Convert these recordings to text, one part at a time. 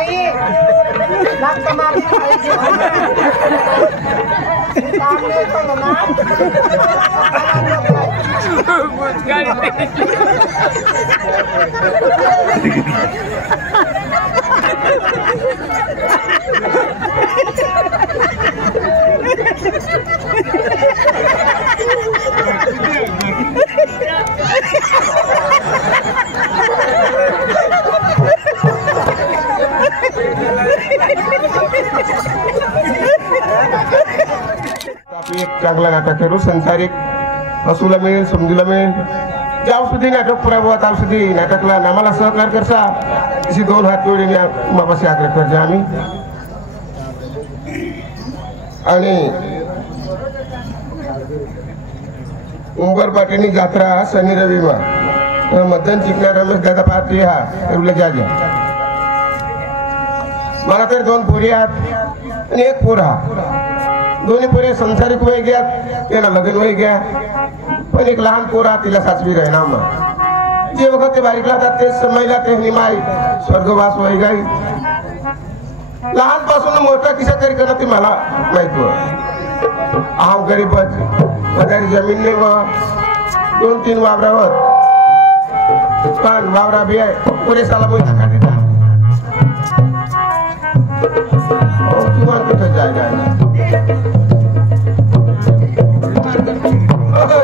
बाई नाक मारली पाहिजे सामने तो ना चांगला नाटक करू संसारिक हसूला मिळेल समजूला मिळेल ज्या सुधी नाटक पुरावा त्या सुधी नाटकला आम्हाला सहकार करसा अशी 2 हात जोडीने मापाशी आग्रह करते आम्ही आणि उंबर पाटील यात्रा शनि रविवार मतदान जिंकणार रमेश दादा पाटील हा एवढं ज्या मला तर 2 पोरी आहेत आणि 1 पोर हा दोन्ही पोरे संसारिक वय घ्या त्याला लग्न वय घ्या पण एक लहान पोरा तिला 7वी राहिना मग जे वखत ते बारीक लागतात तेच समयला ते निमाय स्वर्गवास वय गाई लहानपासून मोठा किसा तरी करणं ते मला माहित हो आम गरीबच વધારે जमीन नाही व 2-3 वावरावर पण वावरा बी आहे पुरेसाला मोठा काढता तुम्हाला कुठं जायला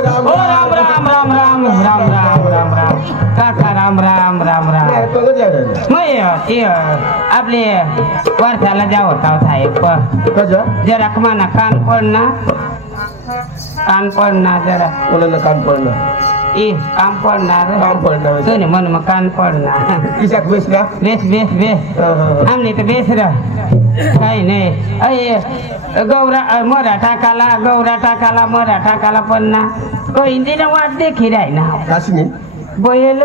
राम राम राम राम राम राम राम राम राम काका राम राम राम राम आपले वर्षाला जाव होता साहेब जरा कमाना कान पडना जरा कोणाला कान पडणं काम पडणार सोने मन मग कान पडणार किशात बेस ना बेस आमने तर बेस र काही नाही अय गौरा मोरा टाकाला मोरा टाकाला पण ना हिंदी ना वाट देखी राही ना काशी बैल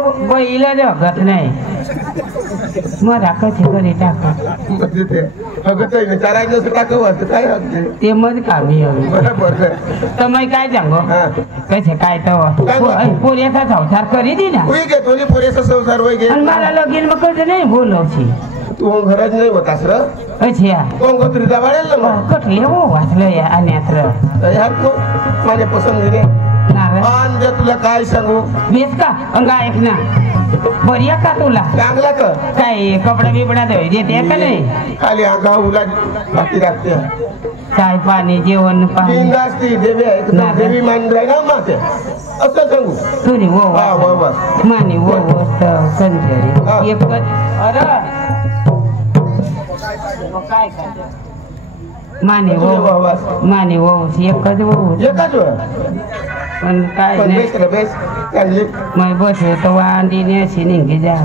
जगत नाही मोरा कशी करी टाका ते मज कामी तर मग काय सांगो कसे काय तर पुरेसा संसार करी दी ना पुरेसा संसार मला लगीन मग कसं नाही बोलवशी तू घरात नाही होतास र अच्छा गंगोत्री वाढेल ना कठले हो वाचलं या आणि यार तू माझ्या पसंतीने तुला काय सांगू बेस का अंगा ऐक ना बरिया का तुला चांगला का काय कपडा बिपडा देते का नाही खाली अंगा उला बाकी राखते चाय पाणी जेवण पाणी देवी आहे देवी मान राहिला माते असं सांगू तुझी वो मानी वो संचरी एकच काय माने वो एकच पण काय नाही मग बसतो वांडीने अशी निघी जा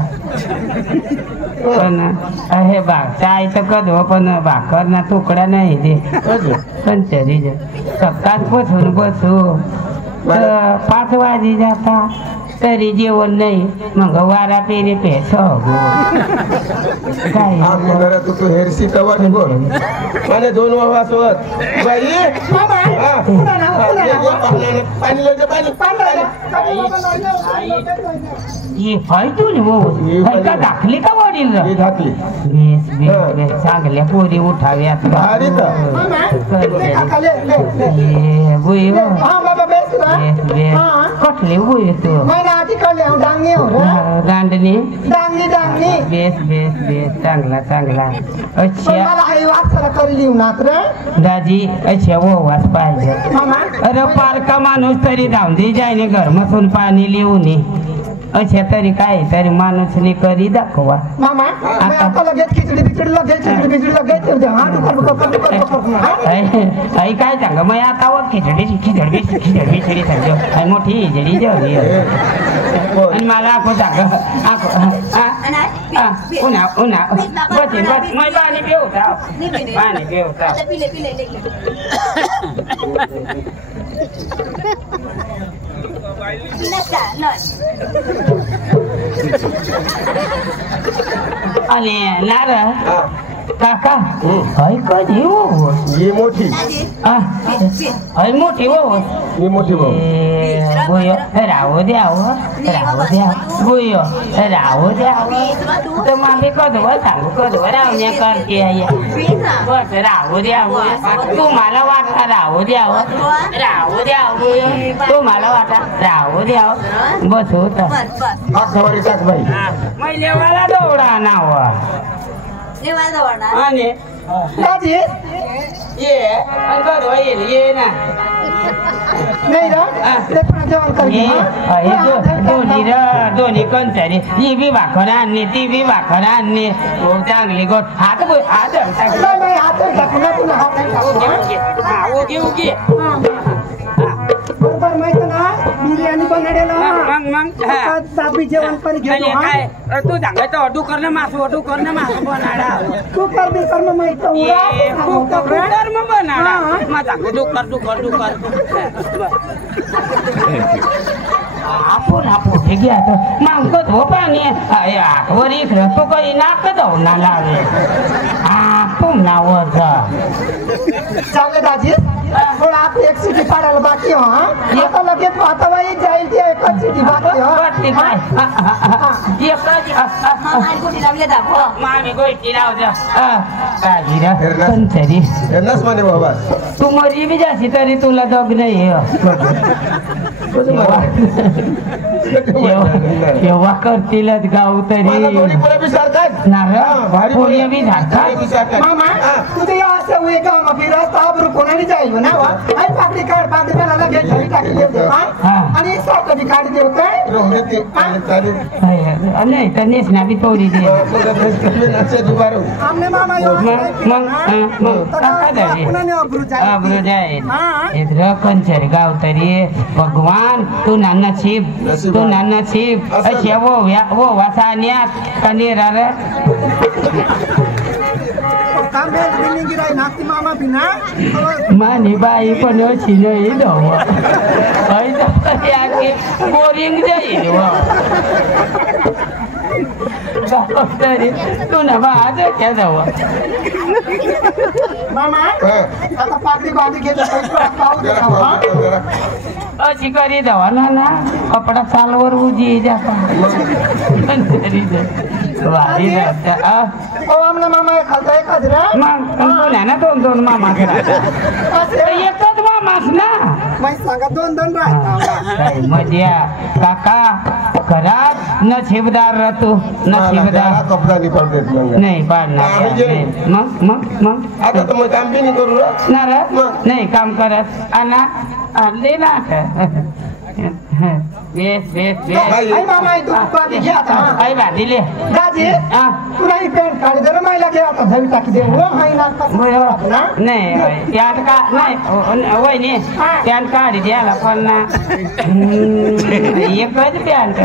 पण हे चाय तर कधो पण भाकर ना तुकडा नाही दे संचरी सकाळ बसून बसू 5 वाजी जाता तरी जेवण नाही मग वारा पेरे पेस काय तू हेरसी तवा निघो मला 2 वाजवत बाई दाखली का वडील चांगल्या पोरी उठाव्यात कटले बोय तू दांडणी बेस चांगला अच्छा दाजी अच्छा वो वाच पाहिजे अरे पारका माणूस तरी जाऊन दे जायने घर मसून पाणी लिहून अच्छा तरी काय तरी माणूस करी दाखवा आई काय सांग मग आता खिचडी सांग मोठी हिजडी जेवली आणि मला आपण सांग उन्हा बस पाणी पिवता आणि नार काका हय कधी हो ही मोठी हय मोठी हो ही मोठी राहू द्या बुयो राहू द्या तर मामी कधीवर सांगू कधीवर राहण्या करते बस राहू द्या तुम्हाला वाटा राहू द्यावं राहू द्या तुम्हाला वाटा राहू द्यावं बस होत महिलेवाला दौडा नाव आणि ये येईल ये ना दोन्ही कोणतरी ही बी भाकर आणली ती बी भाकर आणली चांगली गोड हात उगी उगी बरोबर माहित ना बिर्याणी बनवलेलं साबी जेवण पण घेतो काय तू सांगायचं ऑर्डर करणं मासू बनाडा तू कर बी कर माहित मग बनाडा मग सांगतो डुकर आपण हे घ्या तर मागत हो पाणी वर इकडं तो काही नाक जाऊ ना लावे आपण नावर चांगले दाजी थोडा आप एक सिटी पाडायला बाकी हो आता लगेच आता बाई जाईल ती एकच सिटी बाकी हो मामी गोष्टी लाव बाबा तू मरी बी जाशी तरी तुला दग नाही केव्हा करतीलच गाव तरी पोळी बी झाडतात मामा तुझे असं होई का मग रस्ता आबरू कोणाने जाईल ना आणि पाकडी काढ पाकडी बनायला घेत टाकी देऊ आणि एक साथ कधी काढ देऊ काय नाही तर नेसना बी तोडी दे आमने मामा अब्रू जाईल इधर कंचर गाव तरी भगवान तू ना नसीब अशा वो वासान्यात कनेरा रे मानी बाई पण अशी नाही बोरिंग जाईल तरी तू ना बाज क्या जावं मामा आता पाकडी बांधी घेत अशी करी दवा ना कपडा चालवर उजी जाता भारी आमला मामा खालता एखाद मग ना दोन मामा एकच मामास ना सांगा दोन राहतात मजा काका घरात नशीबदार तू नशीबदार कपडा नाही पाडत नाही पाडणार मग आता तर मग काम बी नाही करू नाही काम करत आणा आणले ना बेस आई बांधिले दाजी तुला ही पॅन्ट काढ दे महिला घे आता धवी टाकी दे नाही पॅन्ट का नाही वहिनी पॅन्ट काढी द्यायला पण ना एकच पॅन्ट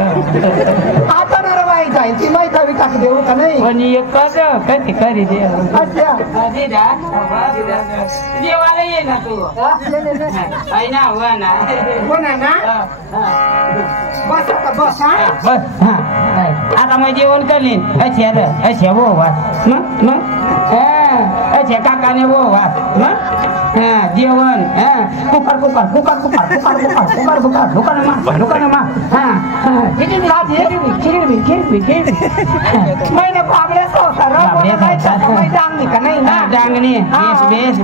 आता ना बाई जाईल ती माहिती धवी टाकी देऊ का नाही पण एकच कधी करी दे देवाला ये ना तू आई ना हुआ ना कोणा ना बस आता बस बस आता मग जेवण करलीन अशा वो वास मग अशा काकाने वो वास मग जेवण कुकर महिने बाबड्या संसार डांगणी का नाही ना डांगणी बेस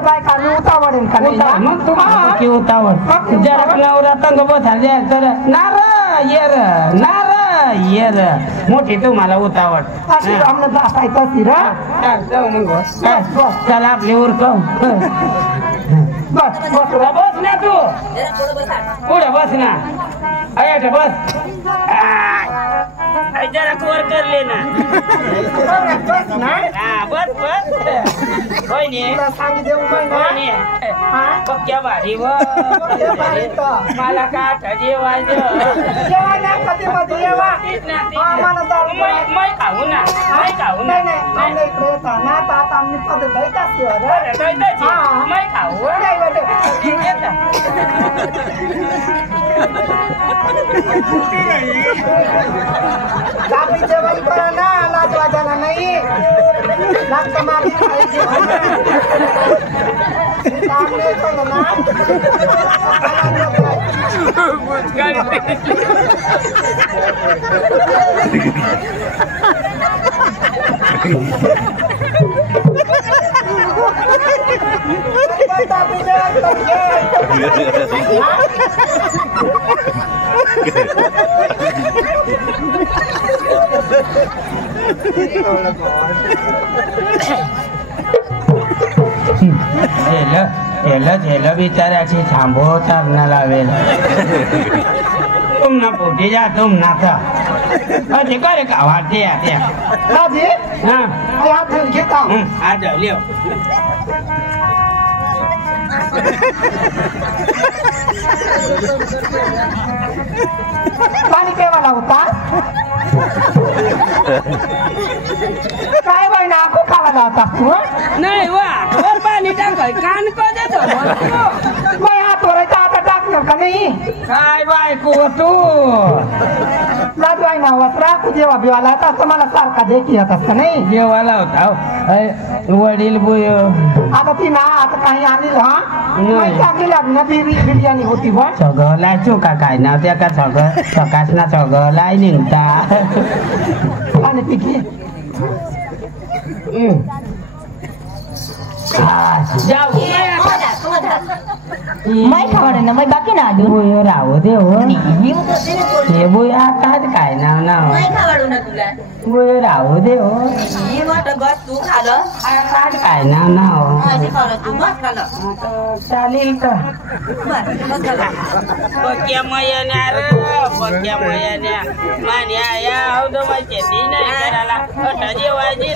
बायका उतावडेल का नाही मग तुम्हाला उतावड जरा नवरा तंग बसा तर नार येर मोठी तुम्हाला उतावड चला आपली उरकव बस ना तू पुढे बस ना बस जरा कोर कर लेना बस होय पक्क्या भारी मला का जेवायचं खाऊ ना जेवण करा ना लाज वाजायला नाही नाक मारी सामने तो ना झेल बिचाऱ्याची थांबवतार न लावेल तुम ना पोटी जा तुम ना का अरे करे का वाटते त्या राजी हां हात धरून घेता आ जाऊ लिओ पाणी केव्हा होता काय बाई नाको खावा होता तू नाही वा वर पाणी टाकाय कान को देतो बाई हात वरायचा आता टाकलं का नाही काय बायको तू लाजवाय ना वसरा तू जेव्हा बिवाला तर मला सारखा देखी येत असतं नाही जेवायला होता वडील बुय आता ती ना आता काही आणील हा चांगली लागली बिर्याणी होती बघ सगळं चुका काय ना त्या का सगळं सकाळ ना सगळं लाई निघता आणि पिकी जाऊ मैं खावडे ना मैं बाकी ना आदू बुय राहू दे हो हे बुय आता काय नाव नाव मैं खावडू ना तुला बुय राहू दे हो ही मत बस तू खालं आता काय नाव नाव माझे खावलं तू मत खालं चालेल का बस खालं पक्या मयान्या रे पक्या मयान्या मान्या या हौद माहिती ती नाही करायला अटा जेवायची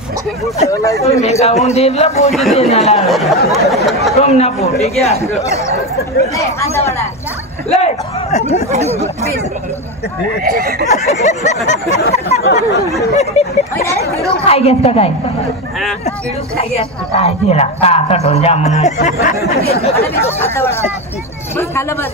तुम्ही का उंदीरला पोटी देण्याला तुम ना पोटी घ्या ले अंदा वडा लय ओय ना किडू खाय घेस का काय किडू खाय घेस काय दिला का कटून जा म्हणून अंदा वडा बस खालं बस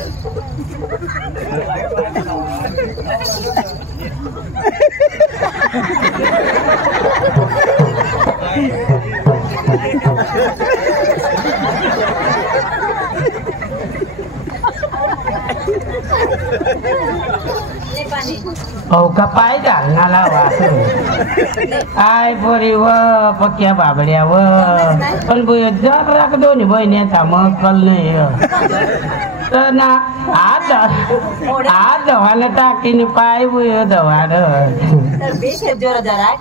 हो का पाय घालणाला वासरू आय पोरी व पक्या बाबड्या व पण जर राख दोन्ही बहिण्याचा मग कल नाही तर ना आज धवाला टाकीने पाय बुय धवाड तर बेश जोर जरा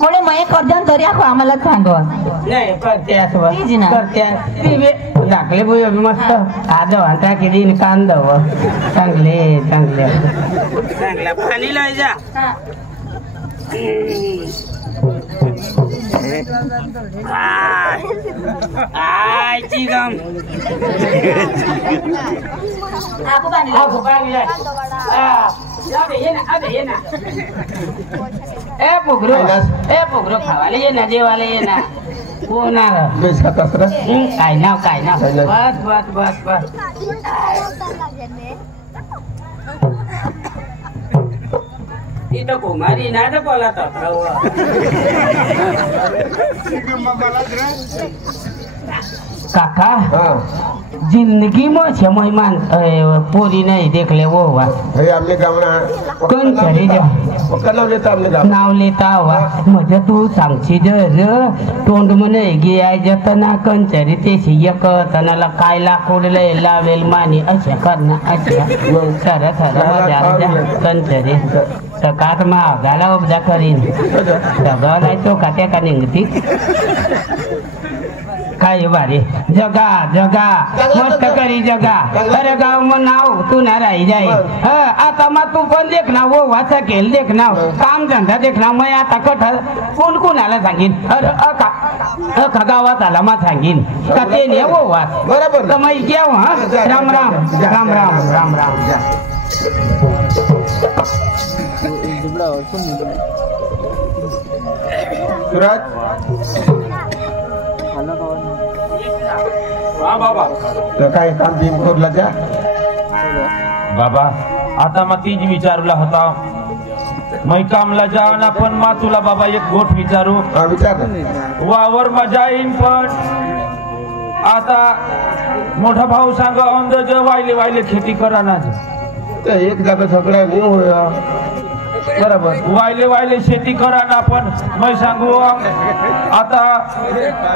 मोळे मये करजन तरी आखो आम्हाला सांगवा नाही करत्यास व तीच ना. करत्यास ती बे दाखले बुय मस्त आज धवा टाकी कांदव चांगले चांगले चांगला पाणी लाय जा आय चिगम आखो पाणी आगो पाणी लाय अबे ये ना ए पोगरो खावाले ये ना जेवाले ये ना कोणार बेस खातास रे काय नाव बस बस बस बस इथं कुमारी ना तर बोला काका हा जिंदगी में छे मेहमान पूरी नहीं देख ले वो हुआ हे आमने गावना कोण चरी जा नाव लेता आमने गाव नाव लेता हुआ म्हणजे तू सांगशी जर तोंड म्हणे गे जतना कंचरी तेशी एक तनाला काय लाकूडले लावेल मानी अशा करणं अशा सर सर कंचरी सकाळ महागाला उपजा करीन सगळं तो काट्या का निघती काय बारे जगा जगा मस्त करी जगा अरे गाव मग नाव तू ना राही जाई आता मग तू पण देख ना वो वाचा केल देख ना काम धंदा देख ना मग आता कठ कोण कोणाला सांगीन अरे अका गावात आला मग सांगीन का ते नाही वो वाच बरोबर तर मग केव हा राम राम राम राम राम राम सुराज बाबा तर काय काम बिम करला जा बाबा आता मग तीच विचारला होता मै कामला जावना पण मा तुला बाबा एक गोष्ट विचारू विचार वावर मजा येईन पण आता मोठा भाऊ सांग अंदाज वायले वायले खेती करा ना एक जागा झगडा नाही होया बरोबर वायले वायले शेती करा ना पण मैं सांगू आता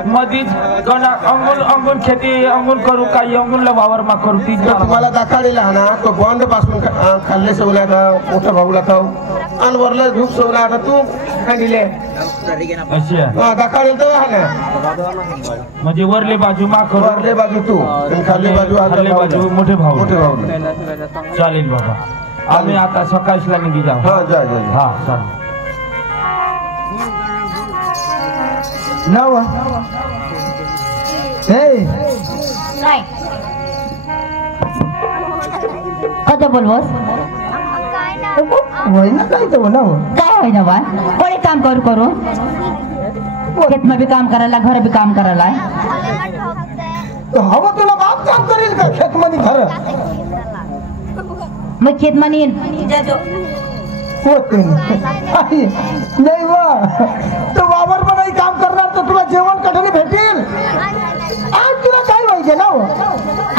मधीच कणा अंगून अंगून खेती अंगून करू काही अंगूनला वावर मा करू ती तुम्हाला दाखवलेला ना तो बंद पासून खाल्ले सवला मोठा भाऊला खाऊ आणि वरला धूप सवला आता तू खाल्ले अच्छा दाखवले तो हा ना म्हणजे वरले बाजू मा करू वरले बाजू तू आणि खाल्ले बाजू खाल्ले बाजू मोठे भाऊ चालेल बाबा आम्ही आता सकाळीला निघी जाऊ हा जा जा हा चालेल नाव हे काय कधी बोलवस वय ना काय तो नाव काय होय ना बा कोणी काम करू करू खेत में भी काम करायला घर भी काम करायला तो हवं तुला बाप काम करेल का खेत मध्ये खरं मग खेत मध्ये होते नाही वा तो वावर पण काम करणार तर तुला जेवण कठीण भेटेल आज तुला काय पाहिजे ना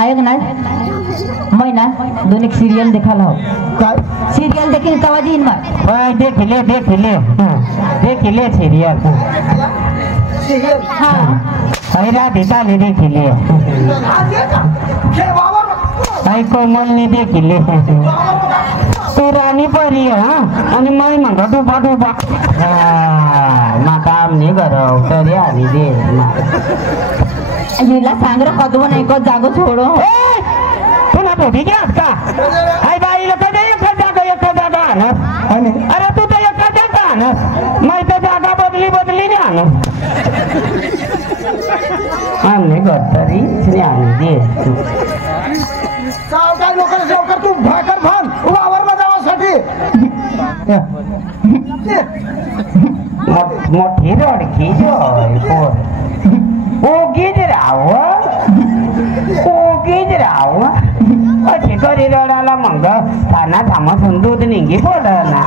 ऐक ना मैं ना दोन एक सिरियल देखाला हो काय सिरियल देखील कवा दिन मग देख ले सीरियल हाँ हैरा देता ले देख ले हे वावर काही कोमल ने देख ले तू राणी परी हा आणि मैं म्हणतो डुबा डुबा ना काम नाही करव तरी आली दे हिला सांग रे कदव नाही को जागो छोडो तुला भेटी घ्या का आई बाईला कधी एका जागा ना आणि अरे तू तर एका जागा ना मैं तर जागा बदली ना आम्ही तरी आम्ही दे काय लोकांना लवकर तू भाकर भान वावर जावासाठी मोठी रडकी जोय पोर ओगीच राव अशी करी रडाला मग थाना थांबून दूध निघी पड ना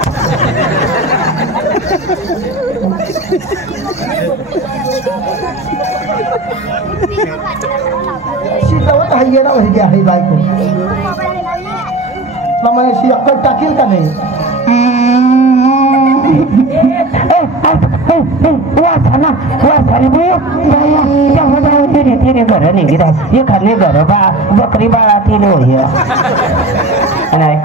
शिकवत आहे ना हे आहे बायको मग अशी अक्कल टाकील का नाही घर निघी एखादी घर बा बकरी बाळातील होय आणि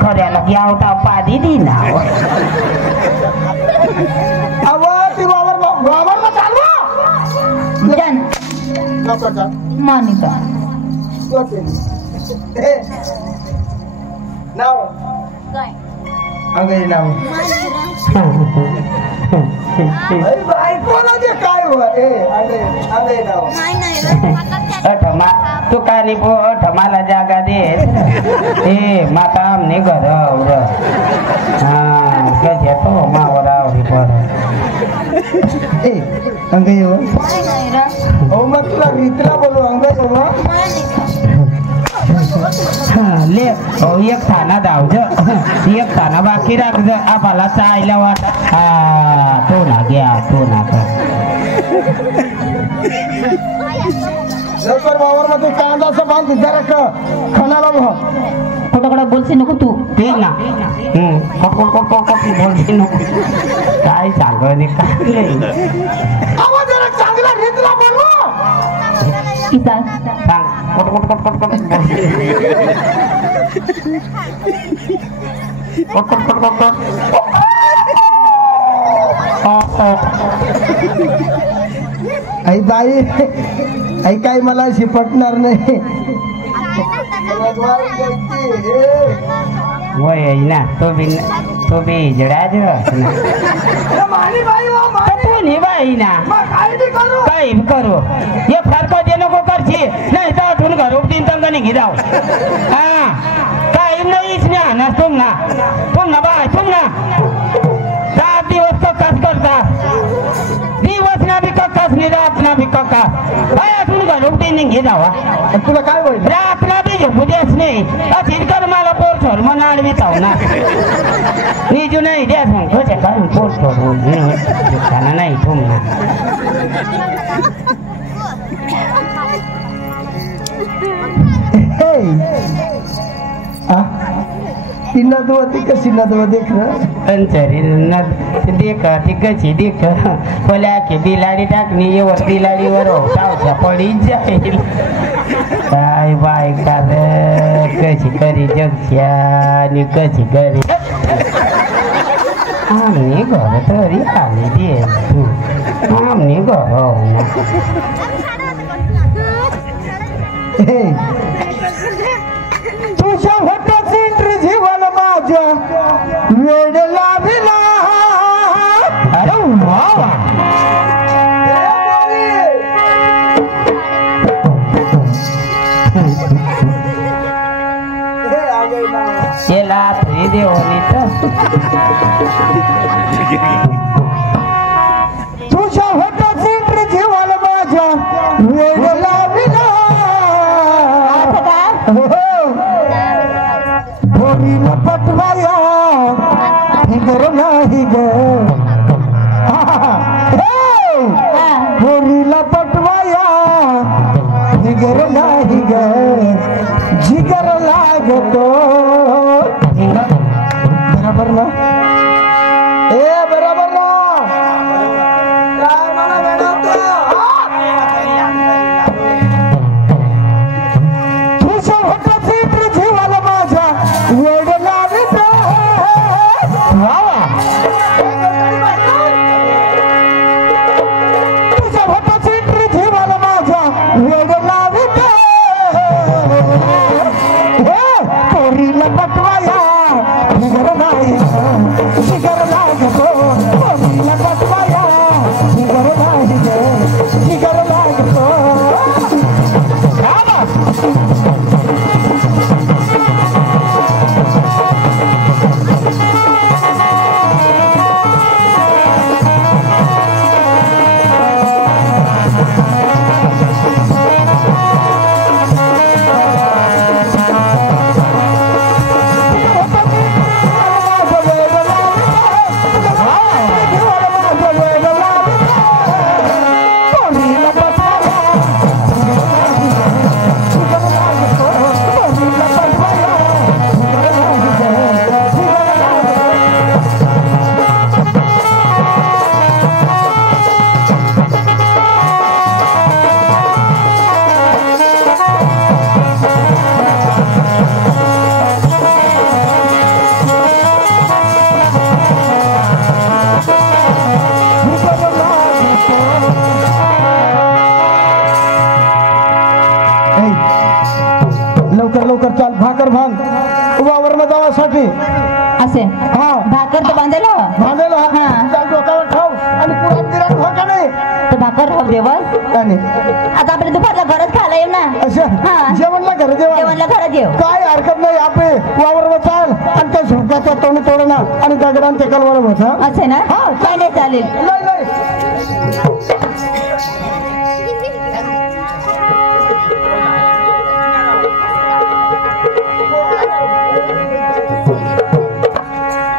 खऱ्याला यावता पादी दिना मानिका नाव अंगई नाव बायकोला जे काय अंगई नाव ठमा तू कानी पो ठमाला जागा दे ए माता आमने घर कसे तो मावरावरी पड ए अंगई हो मग तुला इतला बोलू अंगई हो ले एक थाना धावज एक थाना बाकी राखज आम्हाला चायला वाट हा तो ना घ्या तो ना लवकर वावरमध्ये कांदा असं बांध जरा खणाला खोटं बोलते नको तू ते ना बोलते नको काय सांग काय आवाज जरा चांगला रीतला बोलवा किसान आई बाई आई काही मला शिपटणार नाही वय आहे ना तो बी जडाज बाई ना काही करू ये फरक दे नको करशी नाही तर आठवून घर उपटीन तंग निघी जाऊ हा काही नाहीच ना तुम ना बाय तुम ना 7 दिवस कक्कास करता दिवस ना भी कक्कास नाही रात ना भी कक्कास काय आठवून घर उपटीन निघी जावा तुला काय होईल रात ना भी झोपू देच नाही असेल कर मला पोर छोर मग आडवी जाऊ ना निजू नाही द्यास मग कसे काढून पोर छोर नाही तुम ना नदवती कशी नदव देख देख ती कशी देख बोल्या की बिलाडी टाकणी येवर बिलाडीवर टावच्या पडी जाईल काय बाय का कशी करी जगश्या कशी करी आम्ही घर तरी आली दे तू आम्ही घर तुझ्या होटाची जीवन माझ्या वेड लाभिला अरे वा केला तरी देवनीत तुझ्या होटाची जीवन माझ्या वेड लाभिला पोरीला पटवाया हिगर नाही ग पोरीला पटवाया हिगर नाही ग जिगर लागतो बरोबर ना बरोबर ना तुझ्या होटाची जीवाला माझ्या वेड लावितो तुझ्या होटाची जीवाला माझ्या वेड लावितो पोरीला पटवाया हिगर नाही शिगर लागतो पोरीला पटवाया हिगर नाही शिगर लागतो लवकर चाल भाकर भांग वावरला जावासाठी असे हा भाकर तर बांधायला भांडेला डोक्यावर ठाव आणि पुरात गिराक हो का नाही तर भाकर राहू दे बस आता आपल्या दुपारला घरात खायला येऊ ना असं जेवणला घर जेवणला घरात येऊ काय हरकत नाही आपले वावरला चाल आणि त्या झोक्याचा तोंड तोडणा आणि दगडान ते कलवर होता असे ना काय नाही चालेल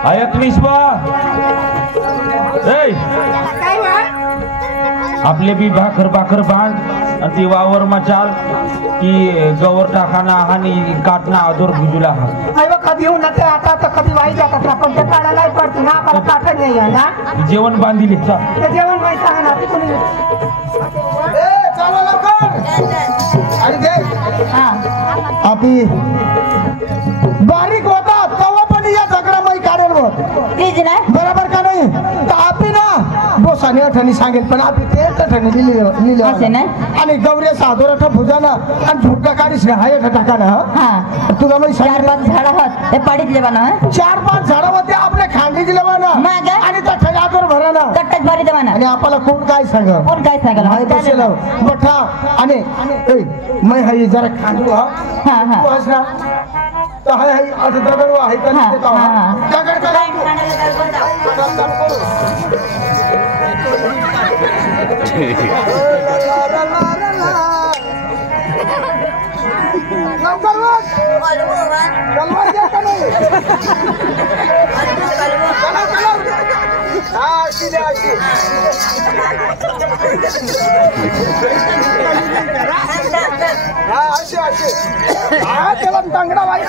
आयत विश्वा आपले बी भाकर भाकर बांध आणि ती वावर चाल की गवर टाकाना आणि काटना आदोर भुजूला अरे कधी येऊ ना ते आता तर कधी वाई जातात ना पण ते काढायला पडते ना आपल्याला काटत नाही आहे ना जेवण बांधिले ते जेवण माहिती सांगा ना ते कोणी आपी बारीक होता तेव्हा पण या जगराबाई काढेल होत बरोबर का नाही तर आपी ना बोसाने अठणी सांगेल पण आपी ते अठणी लिहिले आणि गौऱ्या साधोर भुजाना आणि झुटका काढीस ना हाय टाकाना तुला मी 4-5 झाड होत ते पडीत लेवा ना 4-5 झाड होते आपले खांडी दिले ना आणि त्या ठगावर भरा ना कट्टच भरी देवा ना आणि आपल्याला कोण काय सांग हाय बसेल बठा आणि मैं हाय जरा खांडू हा तू हस ना तर हाय हाय आता दगड आहे का देता दगड करा टांगडा बाई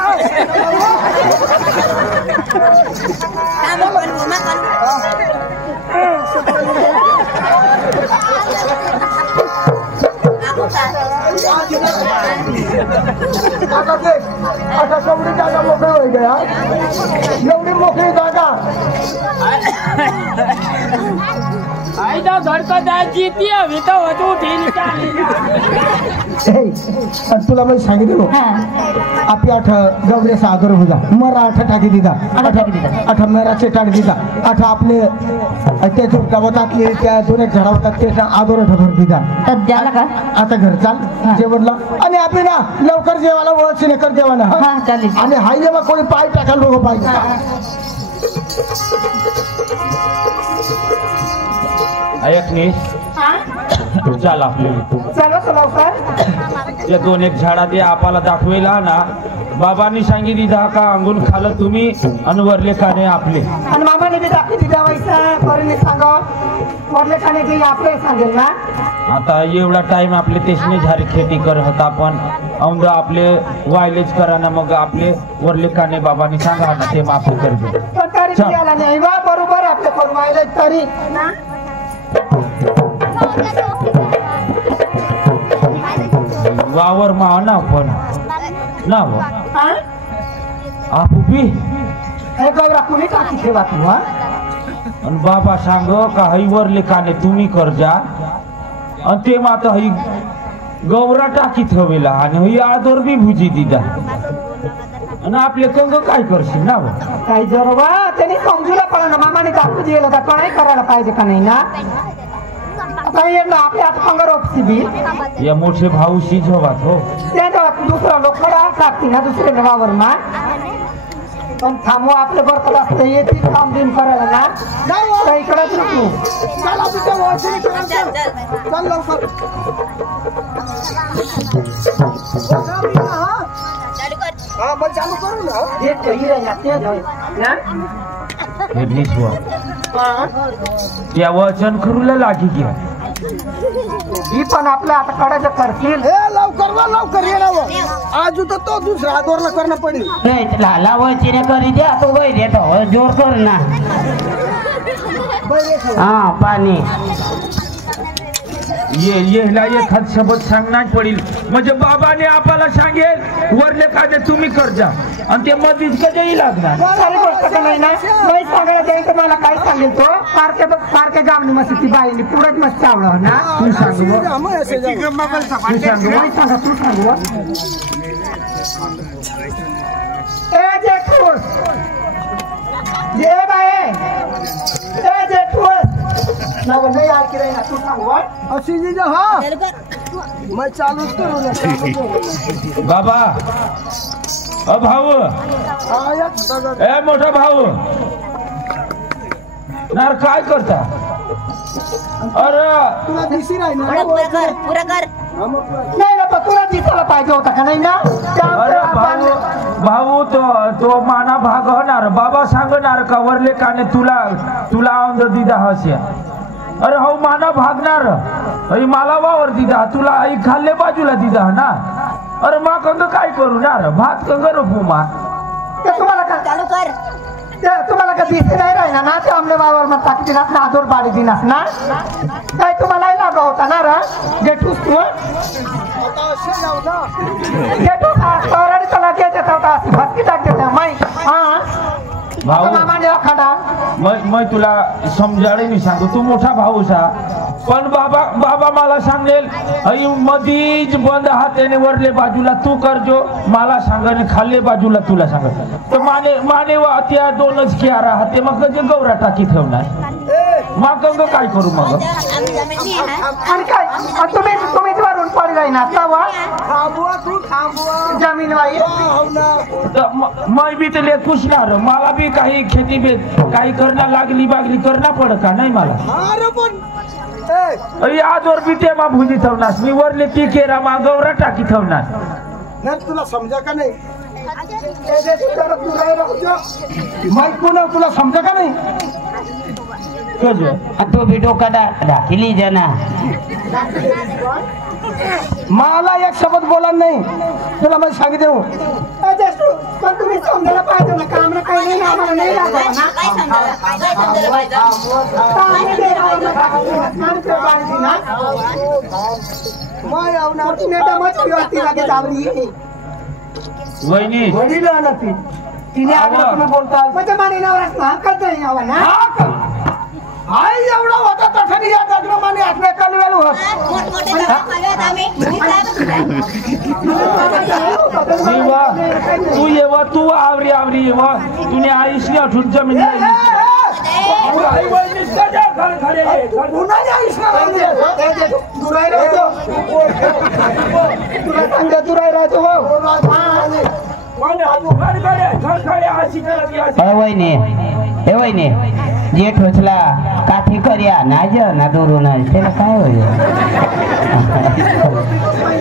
आता एवढी जागा मोकळी होई गया एवढी मोकळी जागा आईदा धडका द्यायची ती हवी तर होतो तुला मी सांगितलं आपली 8 गौरे सागर होता मरा 8 टाकी दिदा 8 मेराचे टाक दिदा 8 आपले ते गावातले त्या 2 झाडा होतात ते आदोर भर दिदा आता घर चाल जेवणला आणि आपली ना लवकर जेवायला वळची ने कर देवाना आणि हाय जेव्हा कोणी पाय टाकाल लोक पाहिजे ऐकनीस चाल आपल्याला चला चला सर त्या 2-1 झाडा ते आपल्याला दाखवेला ना बाबांनी सांगितली दहा का अंगून खाल्लं तुम्ही आणि वरले खाणे आपले आणि मामाने बी दाखवी दिला वैसा वरले सांगा वरले खाणे काही आपले सांगेल ना आता एवढा टाइम आपले तेसने झारी खेती करत होता पण औंध आपले वायलेज करा ना मग आपले वरले खाणे बाबांनी सांगा ना ते माफ कर दे पण तरी गेला नाही वा बरोबर आपले पण वायलेज तरी वावर मा ना पण ना आपू बी गौरा कुणी टाकी ठेवा तू आणि बाबा सांग का हई वरले काने तुम्ही कर जा आणि ते मात्र हई गौरा टाकीत हवेला आणि हई आदोर बी भुजी दिदा आणि आपले कंग काय करशील ना काही जरवा त्यांनी समजूला पण ना मामाने दाखवू दिलं का कोणाही करायला पाहिजे का नाही ना आता येणं आपल्या हात पंगर ऑफिस बी या मोठे भाऊ शिजवत हो त्या दुसरा लोक टाकते ना दुसरे वावर ना पण थांबवा आपलं बरकत असतं येतील काम बिम करायला ना तर इकडेच नको चल लवकर मग चालू करू ना हे पहिलं ना ते ना या वचन करूला लागी घ्या ही पण आपलं आता कडायचं करतील लवकर ये ना आज तो दुसरा आदोरला करणं पडेल नाही लाला वचिने करी द्या तो वै देतो जोर कर ना हा पाणी येला एखाद शब्द सांगणार पडेल म्हणजे बाबाने आपल्याला सांगेल वरले काजे तुम्ही कर जा आणि ते मधीच कधी लागणार सारी गोष्ट का नाही ना नाही सांगायला जाईल तर मला काय सांगेल तो पारख्या गावनी मस्त ती बाईनी पुढेच मस्त चावलं ना तू सांगू तू सांगू ए जेठूस जे बाई ए जेठूस नाव नाही आकी रही ना तू सांगू अशी जी हा मैं चालू करू ना बाबा अ भाऊ ए मोठा भाऊ नार काय करता अरे तुला दिसी नाही ना पुरा कर नाही ना पण तुला दिसायला पाहिजे होता का नाही ना अरे भाऊ तो माना भाग होणार बाबा सांगणार का वरले काने तुला दिदा हस्या अरे हो माना भागणार आई मला वावर दिदा तुला आई खाल्ले बाजूला दिदा ना अरे मा कंग काय करू ना भात कंग रोपू मा तुम्हाला का चालू कर तुम्हाला का दिसे नाही राहिना ना ते आमले वावर मग टाकी दिनास ना आदोर बाडी दिनास ना काय तुम्हालाही लागा होता ना रा गेटूस तू गेटू तोरडी चला घेत होता भटकी टाक देता माई भाऊ मामाने खाडा मैं तुला समजाळे मी सांगतो तू मोठा भाऊ सा पण बाबा मला सांगेल आई मधीच बंद हाताने वरले बाजूला तू करजो मला सांगाने खाल्ले बाजूला तुला सांग तर माने वा त्या दोनच कियारा हाते मग जे गौरा टाकी ठेवणार मग कंग काय करू मग आणि काय तुम्हीच वरून पडी राहिना तवा जमीन वाई मैं भी ते पुसणार मला भी काही खेती काही करणं लागली बागली करणं पड का नाही मला आजवर बी ते मा भुजी ठेवणार मी वरले पिकेरा मा गौरा टाकी ठेवणार तुला समजा का नाही माहित पुन्हा तुला समजा का नाही तो भी डोका दाखिली जना मला एक शब्द बोला नाही तुला मी सांगितले पण तुम्ही समजायला पाहिजे ना काम काही नाही आम्हाला नाही लागत वहिनी तिने तुम्ही बोलता म्हणजे माने नवराच ना कधी यावं ना आई एवढा होता तसं या दगडामाने आपल्या कलवेल होत तू येवा तू आवरी येवा तुने आईशी आठवून जमीन वहिनी जे ठोचला काठी कर्या नाज ना दुरून त्याला काय होईल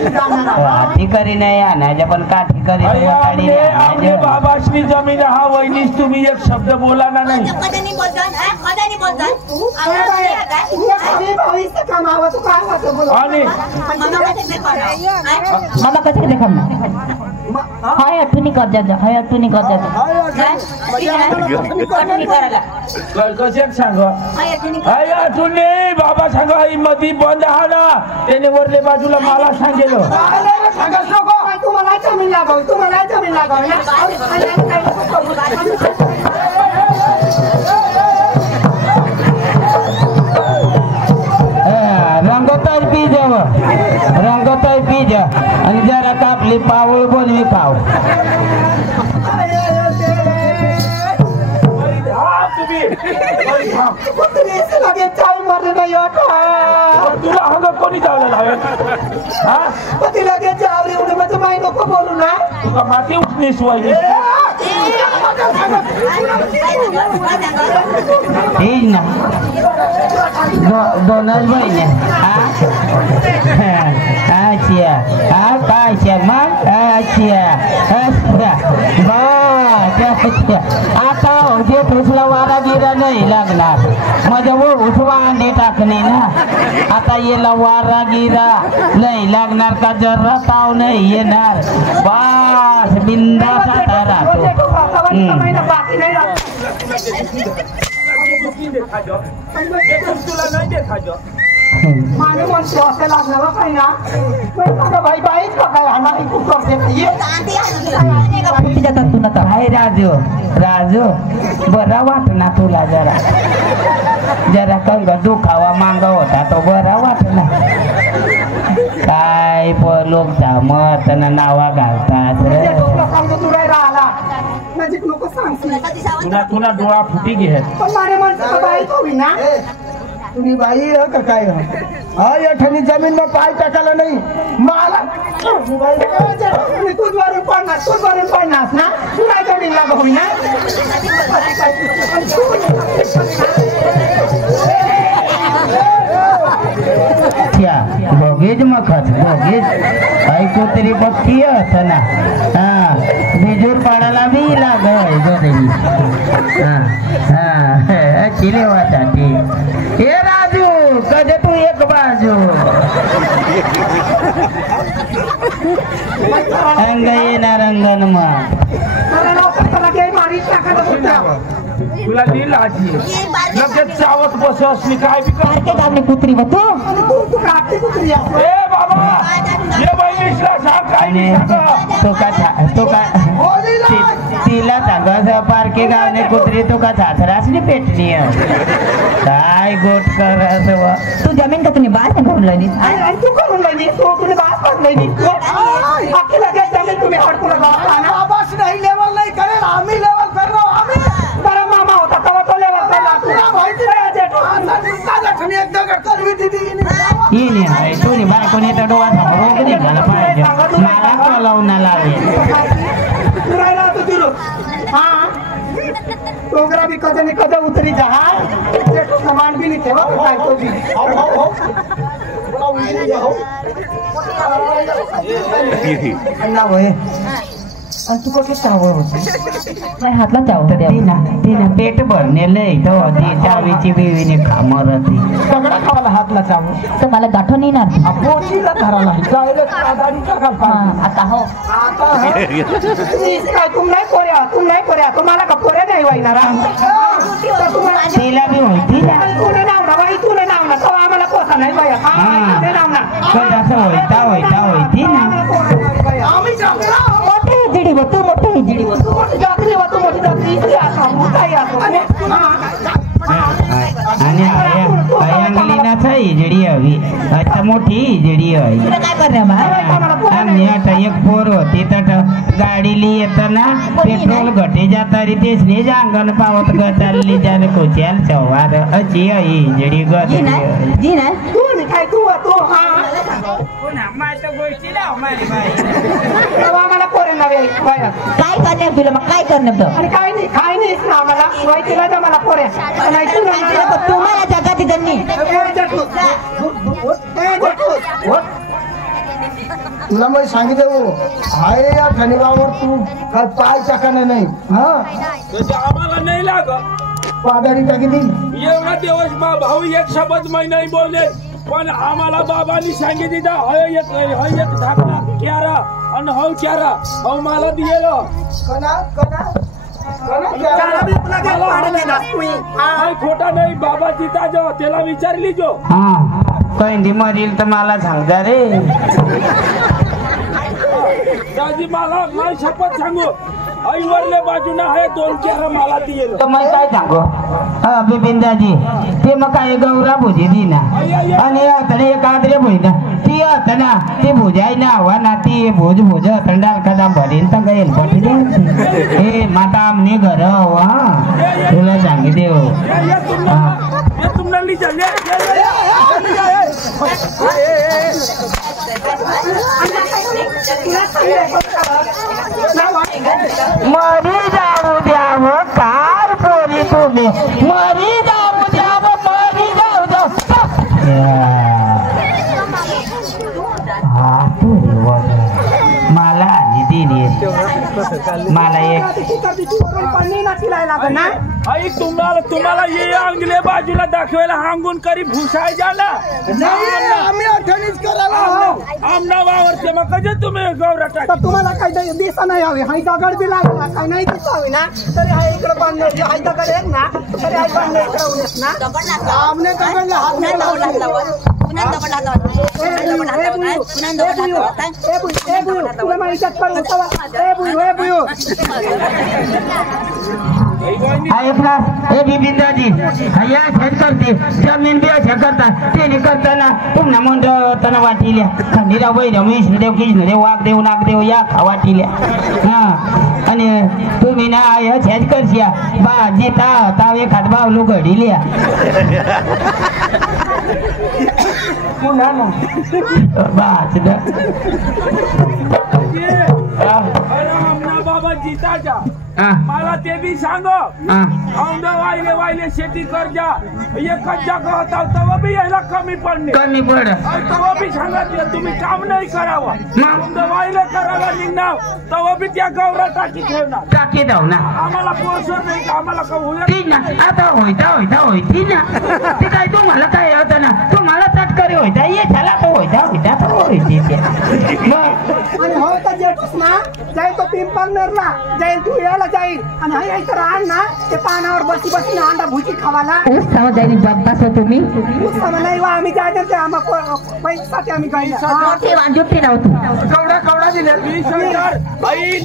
काठी करी नाही आणायच्या पण काठी करी बाबाची जमीन हा वहिनीस तुम्ही एक शब्द बोला ना नाही मामा कसं देखा हाय अठुनी कर्जाचा हाय अठुनी कर्जाचा कशात सांग अठुनी बाबा सांग आई मधी बंद हा ना त्याने वरले बाजूला मला सांगेल तुम्हाला जमीन लागावी तुम्हाला जमीन लागावी रंगताय पीज आणि जरा कापली पाऊळ बनवी खाव तुला हंग कोणी जावलं लावेल माही नको बोलू ना तुला माती उठलीस वहिनी ठीक ना दोनच बहिणी अच्छा मग आता जे ठोसला वारा गिरा नाही लागणार माझ्या उठवा अंडे टाकणे ना आता येला वारा गिरा नाही लागणार का जरा ताव नाही येणार बस बिंदास आता राहतो तुला नाही देखाजो माने म्हणतो असं लागणार काही ना बाई बाईच काय आम्हाला खूप करते हाय राजू बरा वाटना तुला जरा कंग दुखावा मांगा होता तो बरा वाटना काय लोक मत नावा घालतात तुला डोळा फुटी घे पण माने म्हणतो बाई होई ना तुम्ही बाई हो का काय हा या ठिकाणी जमीन में पाय टाकायला नाही मला तूच वरून पडणार ना तू काय जमीन लाग होई ना बोगीज मखत बोगीज ऐकू तरी बघती ना बिजूर पाडायला बी लाग चिले वाटाती हे राजू अंग येणार अंगण मग तुला दिल आजी लगेच चावत बस असली काय बी सारखे गावने कुत्री बघ ए बाबा ये बहिणीला सांग काय नाही तो का तिला सांगा पारखे गावने कुत्री तो का सासरासनी पेटली काय गोट कर तू जमीन का तुम्ही बास करून लागली तू करून लागली तो तुला बास करून लागली अकेला जमीन तुम्ही हडकुला बास नाही लेवल नाही करेल आम्ही लेवल करणार आम्ही बरा मामा होता तेव्हा तो लेवल करला तुला माहिती नाही एकदा करवी दिदी येणे आहे तुझी बायकोने तर डोळा रोग निघाला पाहिजे मला कळवून राहिला तू तुलो हा प्रोग्राम भी कदे ने कदे उतरी जहाज सामान भी नहीं ठेवा काय तो भी अन्ना होय आणि तू कसं चावं नाही हातला चाव तिने पेट भरलेलं तो चावीची बिवीने खामरती सगळा खावाला हातला चावं तर मला गाठून येणार पोचीला घराला जायला आता हो काय तुम नाही कोऱ्या तुम्हाला का कोऱ्या नाही वाईणार तिला बी होती ना तुला नाव ना बाई तुला नाव ना तेव्हा आम्हाला पोसा नाही बाया नाव ना कसं होती ना आम्ही मोठे जिडी बघ तू मोठे जिडी बघ आणि अंगलीनाच हिजडी हवी आता मोठी हिजडी हवी काय करणार आम्ही आता एक पोर होती तर गाडीली येताना पेट्रोल घटे जाता रे तेच नाही अंगण पावत ग चालली जाण कोच्याल चव्हार अची हिजडी ग जी नाही तू काय तू आम्हाला पोरे नव्हे काय करणार तुला मग काय करणार आणि काय नाही ना आम्हाला वैतीला जा मला पोऱ्या तुम्हाला जगात त्यांनी तुला मी सांगितलं आहे या ठणीवावर तू काय पाय टाकाने नाही हा आम्हाला नाही लागत पादारी टाकली एवढा दिवस भाऊ एक शब्द मी नाही बोलले पण आम्हाला बाबांनी सांगितलं एक धाकणा क्यारा आणि हव क्यारा हव मला दिलेलो खोटा नाही बाबा जिता जो त्याला विचारली जो कैंडी मरील तर मला सांगता रे दाजी मला माझी शपथ सांगू आईवरले बाजूना आहे 2 क्यारा मला दिलेलो तर मग काय सांगू बिपिन दाजी ते मग काय गौरा भुजी दी ना आणि आता एक आदरे भुई ना ती आता ना ती भुजाई ना हवा ना ती भुज डाल कदम भरीन तर गईल पटी हे माता आमने घर हवा तुला सांगी देव तुमने मरी जाऊ द्याव कार पोरी तुम्ही मरी जाऊ द्याव मरी जाऊ हा तू मला आणि दिली मला एक आई तुम्हाला ये अंगले बाजूला दाखवायला हांगून करी भुसाय जाला आम्ही अठ्ठावीस करायला आमना वावरते मग कसे तुम्ही गौरा टाक तुम्हाला काही दिसा नाही हवे हाय दगड बी लागला काही नाही दिसावे ना तरी हा इकडे बांधले हाय दगड आहे ना तरी हाय बांधले ना आमने दगडला हात नाही लावला बिपिन दाजी या शेत करते जमीन बी अशा करतात ते करताना पुन्हा म्हणताना वाटिल्या खंडीला वैर विष्णुदेव कृष्णदेव वाघदेव नागदेव या वाटिल्या हा आणि तुम्ही ना या शेत करशिया बाजी ताव एखाद बावलो घडिल्या बाच बाबा जीताच्या मला ते बी सांगो औंध वाहिले शेती कर जा एकच जागा होता तेव्हा बी यायला कमी पड तेव्हा बी सांगा तुम्ही काम नाही करावं औंध वाहिले करायला निघणार तेव्हा बी त्या गौरा टाकी ठेवणार टाकी धाव ना आम्हाला पोहोचत नाही आम्हाला ठीक ना आता होईता ते काय तुम्हाला काय होतं ना तुम्हाला चटकरी होईता ये झाला तो होईता होती ते आणि हो तर जेठूस ना जाईल तो पिंपळनेरला जाईल तू यायला जाईल आणि हा यायचं राहण ना ते पानावर बसी बसी अंडा भुजी खावाला उत्साह जाईल बघतास तुम्ही नाही वा आम्ही जायचं ते आम्हाला पैशासाठी आम्ही जाईल जुट्टी नव्हती कवडा दिले 20,000 आई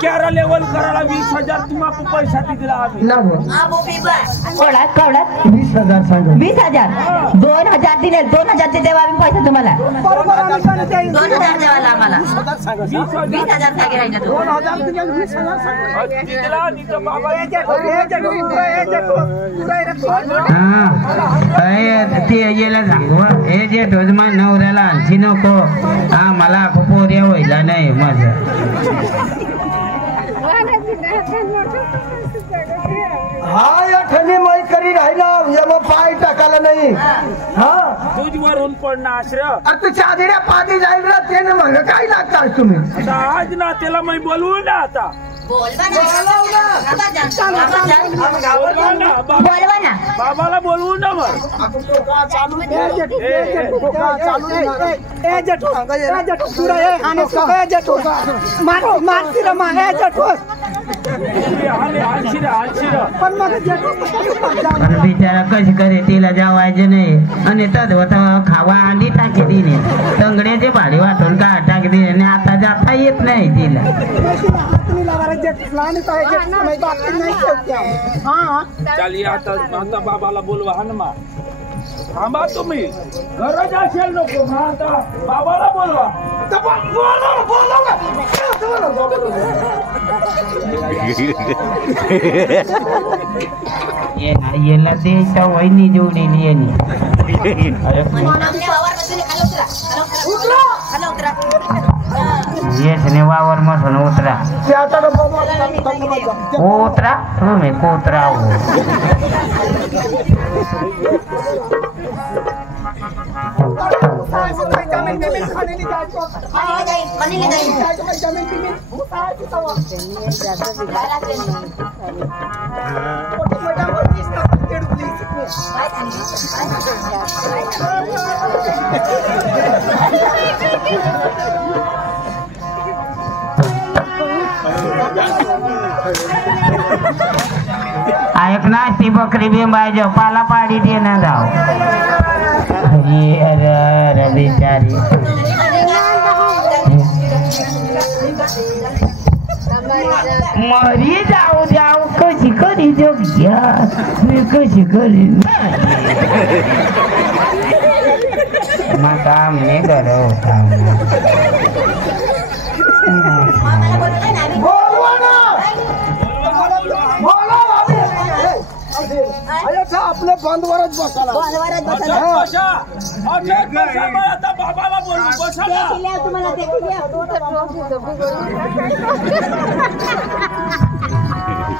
क्यारा लेवल करायला 20,000 तुम्हाला पैसा दिला आम्ही कवडात 20,000 सांगा 20,000 2,000 दिले 2,000 चे देवा आम्ही पैसे तुम्हाला बरोबर आम्ही जाईल 2,000 देवाला आम्हाला 20,000 सांगे राहिला तू 2,000 दिले 20,000 दिला तिथं बाबा ते याला सांगू हे जे ढोजमा नवऱ्याला आणखी नको हा मला पोऱ्या व्हायला नाही माझं हा या ठणी मै करी राहिला मग पाय टाकायला नाही हा तुझ वरून पडणं आश्रय तू चादड्या पाणी जाईल ना ते ना मग काय लागतात तुम्ही आता आज ना त्याला मी बोलवू ना आता बोलवा ना बाबाला बोलवू ना मग पण बिचारा कशी करे तिला जेवायचं नाही आणि तद्वत खावा अंडी टाकी दिली तंगड्याचे भाडे वाटून का टाकी दिली आणि आता जाता येत नाही तिला चाली आता बाबाला बोलवा हा ना मा थांबा तुम्ही गरज असेल नको मग आता बाबाला बोलवा याला द्यायचा वहिनी जोडीली यांनी येसने वावर मसून उतरा उतरा तुम्ही कोतरा ऐक ना ती बकरी बिंबाय पाला पाडी दे ना जाओ अरे बिचारी मरी जाऊ जाऊ कशी करी जग्या मी कशी करी मग काम नाही करत आपल्या बंदवरच बसायला आता बाबाला बोलू बसा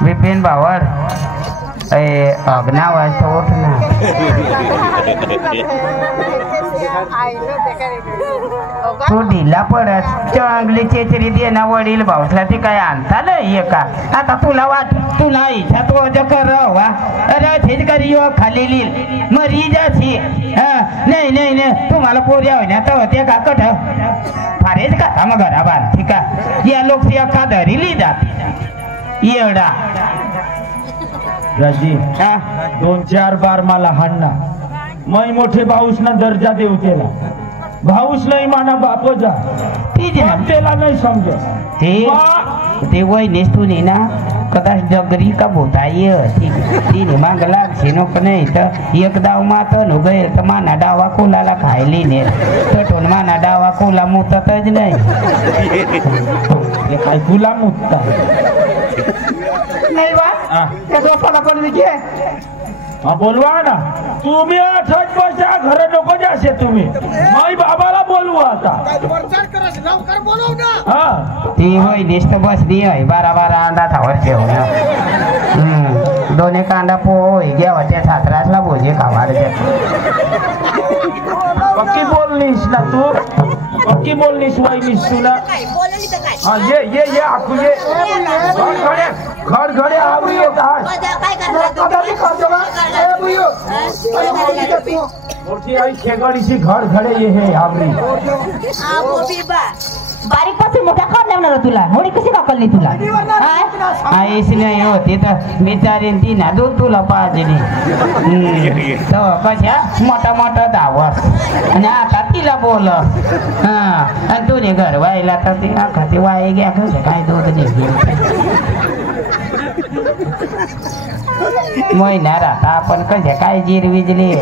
विपिन भावर अग्ना वाजता उठ ना तू ढिला पडत चांगली चेचरी दे ना वडील भाऊसला ती काय आणता नाही का आता तुला वाट तुला इच्छा तो कर वा अरे तेच करी खाली मरी जाशी नाही नाही नाही तुम्हाला पोऱ्या होईना तर होते का कठ फारेच का मग घराबार ठीक आहे या लोक एका धरी जात येडा राजी 2-4 बार मला हाणना मै मोठे भाऊस ना दर्जा देऊ त्याला भाऊस नाही माना बाप जा त्याला नाही समज ते वय नेसतो ना कदाच जगरी का भोता ये तिने माग लागशे नको नाही तर एक डाव मात नो गए तर माना डावा कोलाला खायली ने तटून माना डावा कोला मुततच नाही काय तुला मुतता नाही बा त्या दोस्ताला पण घे बोलवा ना तुम्ही 8 पैसा घर नको जाशे तुम्ही माई बाबाला बोलवा आता ती होय निष्ठ बसली होय 12 अंडा थावर ठेवून दोन्ही कांदा पोय घ्यावा त्या छात्रासला भोजे खावार पक्की बोललीस ना तू पक्की बोललीस वहिनीस तुला ये आखू ये घर घडे आवडी येतात मोठी आई खेगडीची घर घडे ये हे आवरी बारीक पासून मोठ्या कर लावणार तुला होडी कशी कापली तुला आईच नाही होती तर बिचारीन ती ना दूध तुला पाहिजे तो कशा मोठा मोठा धावस आणि आता तिला बोल आणि तुझे घर व्हायला तर ती खाती वाय घ्या कसं काय दूध महिना राहता आपण कशा काय जिरविजली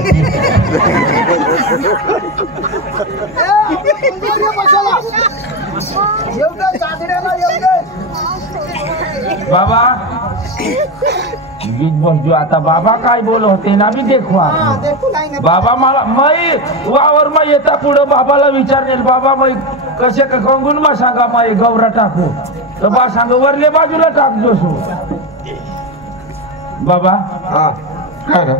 बाबा जो आता बाबा काय बोल होते ना बी देखवा बाबा मला मै वावर मा येता पुढं बाबाला विचारले बाबा मै कसे कंगून मा सांगा मै गौरा टाकू तर बा सांग वरले बाजूला टाक जोसू बाबा हा काय रे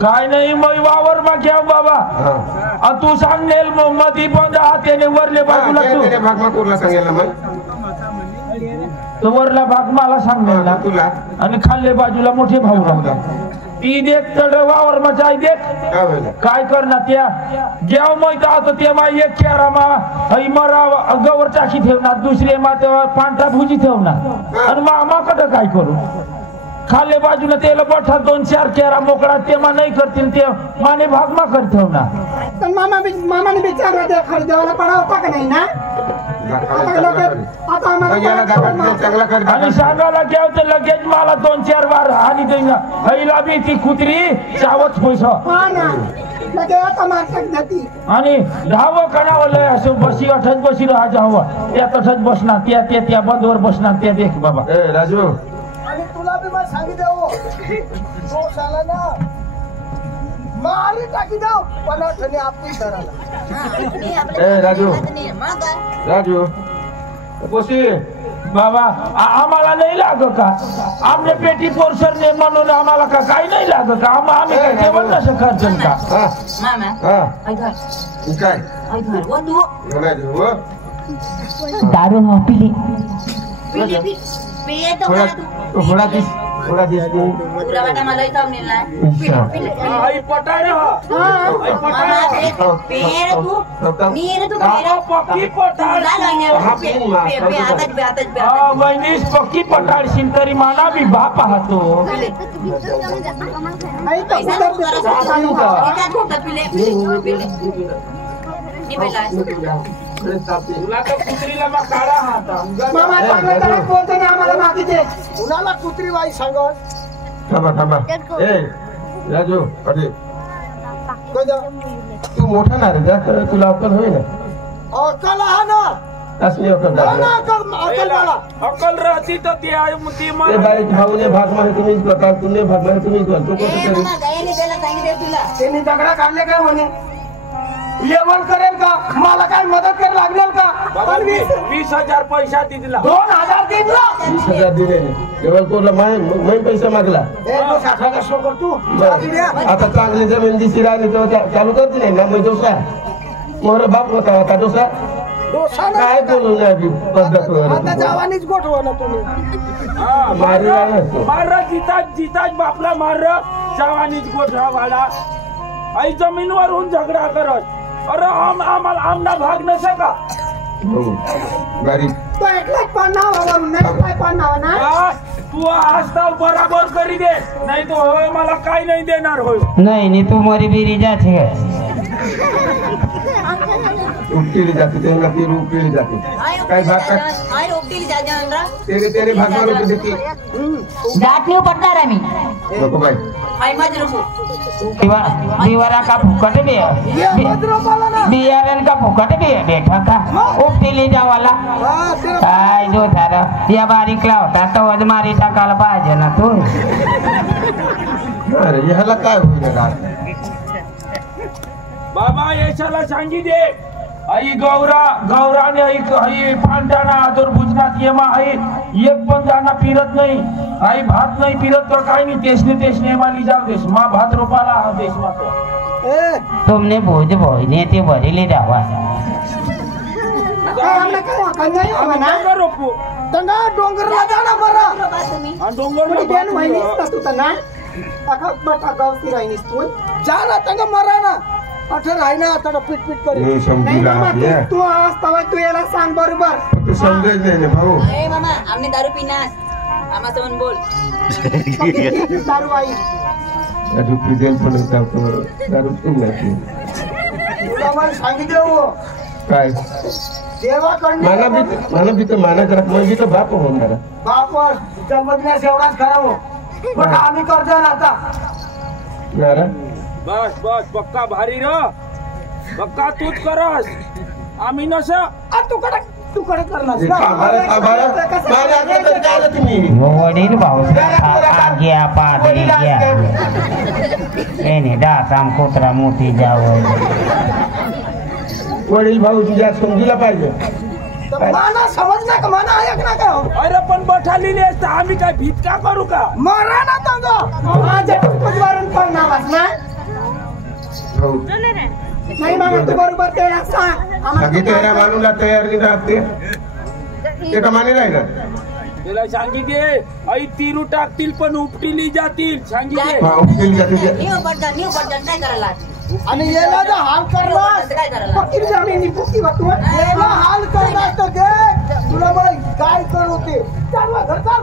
काय नाही मै वावर मा घ्या बाबा तू सांगेल मधी बंद हातेने वरले बाजूला तू भागमा कोरला सांगेल ना मग तो वरला भाग मला सांगेल ना तुला आणि खाल्ले बाजूला मोठे भाऊ राहू ती देख तर वावर मा जाय देख काय करणार त्या जेव माहित आता ते मा एक केरा मा मरा गवर टाकी ठेवणार दुसरे मा पांढरा भुजी ठेवणार आणि मा कडे काय करू खाल्ले बाजूला त्याला बठा 2-4 केरा मोकळा ते मा नाही करतील ते माने भाग मा कर ठेवणार मामाने विचारलं ते खर्च देवाला पडा होता का नाही ना आणि सांगायला घ्याव तर लगेच मला 2-4 वार आणि देईना हैला बी ती कुत्री चावत पैसा आणि धाव कणावं असं बसी अठच बसी राहायचं हवं त्या तसंच बसणार त्या बंदवर बसणार त्या देख बाबा राजू आणि तुला बी मग सांगितलं तो साला ना मारी टाकी दाव पनाठने आपली करायला राजू राजू बसी बाबा आम्हाला नाही लाग का आमने पेटी पोर्शन ने म्हणून आम्हाला का काही नाही लाग का आम्ही काय जेवण नसं करतो का दारू पिली थोडा दिस आई पटाणे पक्की पटाड वहिनीस पक्की पटाडशील तरी मला बी बा पाहतो तुला तर कुत्रीला मग काढा कुणाला कुत्री बाई सांगत थांबा राजू अरे तू मोठा ना रे तुला अक्कल होईल अक्कल हा ना असली अक्कल अक्कल राहती तर ती भाऊने भाग मध्ये तुम्हीच करता तुने भाग मध्ये तुम्हीच करतो त्यांनी दगडा काढले काय म्हणे लेवल करेल का मला काय मदत करायला लागणार का 20,000 पैसा दिला 2,000 दिला 20,000 दिले लेवल कोरला मैं पैसा मागला तू आता चांगली जमीन दिसली राहिली तर चालू करते नाही ना मग दुसरा मोर बाप होता दुसरा काय बोलू नाही पद्धत जावानीच गोठवा ना तुम्ही मार जिताच बापला मार जवानीच गोठा वाडा आई जमीनवरून झगडा करत अरे आम्हाला आमना भाग नसे का तो एकलाच पडणार नाही पडणार ना तू आज तर बराबर करी दे नाही तो होय मला काय नाही देणार होय नहीं तू मरी बिरी जाते उपकेली जाते त्यांना ती उपकेली जाते काय भाग तेरे भाग में रुपये देती दाट नहीं पडणार आम्ही नको बाई दीवारा का फुकट भी है बियारण का फुकट भी है बेटा का उपटेली जावाला काय जो थारा या बारीकला होता तो अजमारी टाकायला पाहिजे ना तू अरे ह्याला काय होईल बाबा यशाला सांगी दे आई गौराने आई फांटाना आदर भुजनात येमा आई एक पण जाना फिरत नाही आई भात नाही फिरत तर काही नाही तेसने वाली जाऊ देश मा भात रोपाला हा देश मात्र तुमने भोज भोजने ते भरेले जावा रोपू डोंगरला जा ना बरं डोंगर अखा बठा गावती राहिनीस तू जा ना तंग मरा ना अठर राहिना आता पीट करी हे समजूला आपल्या तू आवाज तवा तू याला सांग बरोबर तू समजेल नाही भाऊ अरे मामा आमने दारू पिनास आम्हा समोर बोल दारू आई दारू पिदेल पण जातो दारू पिऊन नाही तुला मला सांगितलं हो काय देवाकडनं मला भी तर माना करा मग भी तर बाप होणार बापवर जन्मदिनास एवढाच करावं पण आम्ही करतो ना आता नारा बस बस पक्का भारी र पक्का तूच करस आम्ही नस तू कडे करणार वडील भाऊ गया पादरी गया एने डासाम कुत्रा मोठी जावं वडील भाऊ तुझ्या समजूला पाहिजे माना समजला का माना ऐक ना का अरे पण बठालेली असता आम्ही काय भीत का करू का मरा ना तो माझ्या कुठवरून पण नावास ना भाऊ नाही मामा तू बरोबर त्याला सांग सगळी तयार मानूला तयार नाही राहते ते का माने राहिला त्याला सांगितले आई तिरू टाकतील पण उपटीली जातील सांगितले न्यू बटन काय करायला आणि याला जर हाल काय करणार करायला फकीर जमीन फुकी वाटू याला हाल करणार तर दे तुला मला काय करू ते चाल घर चाल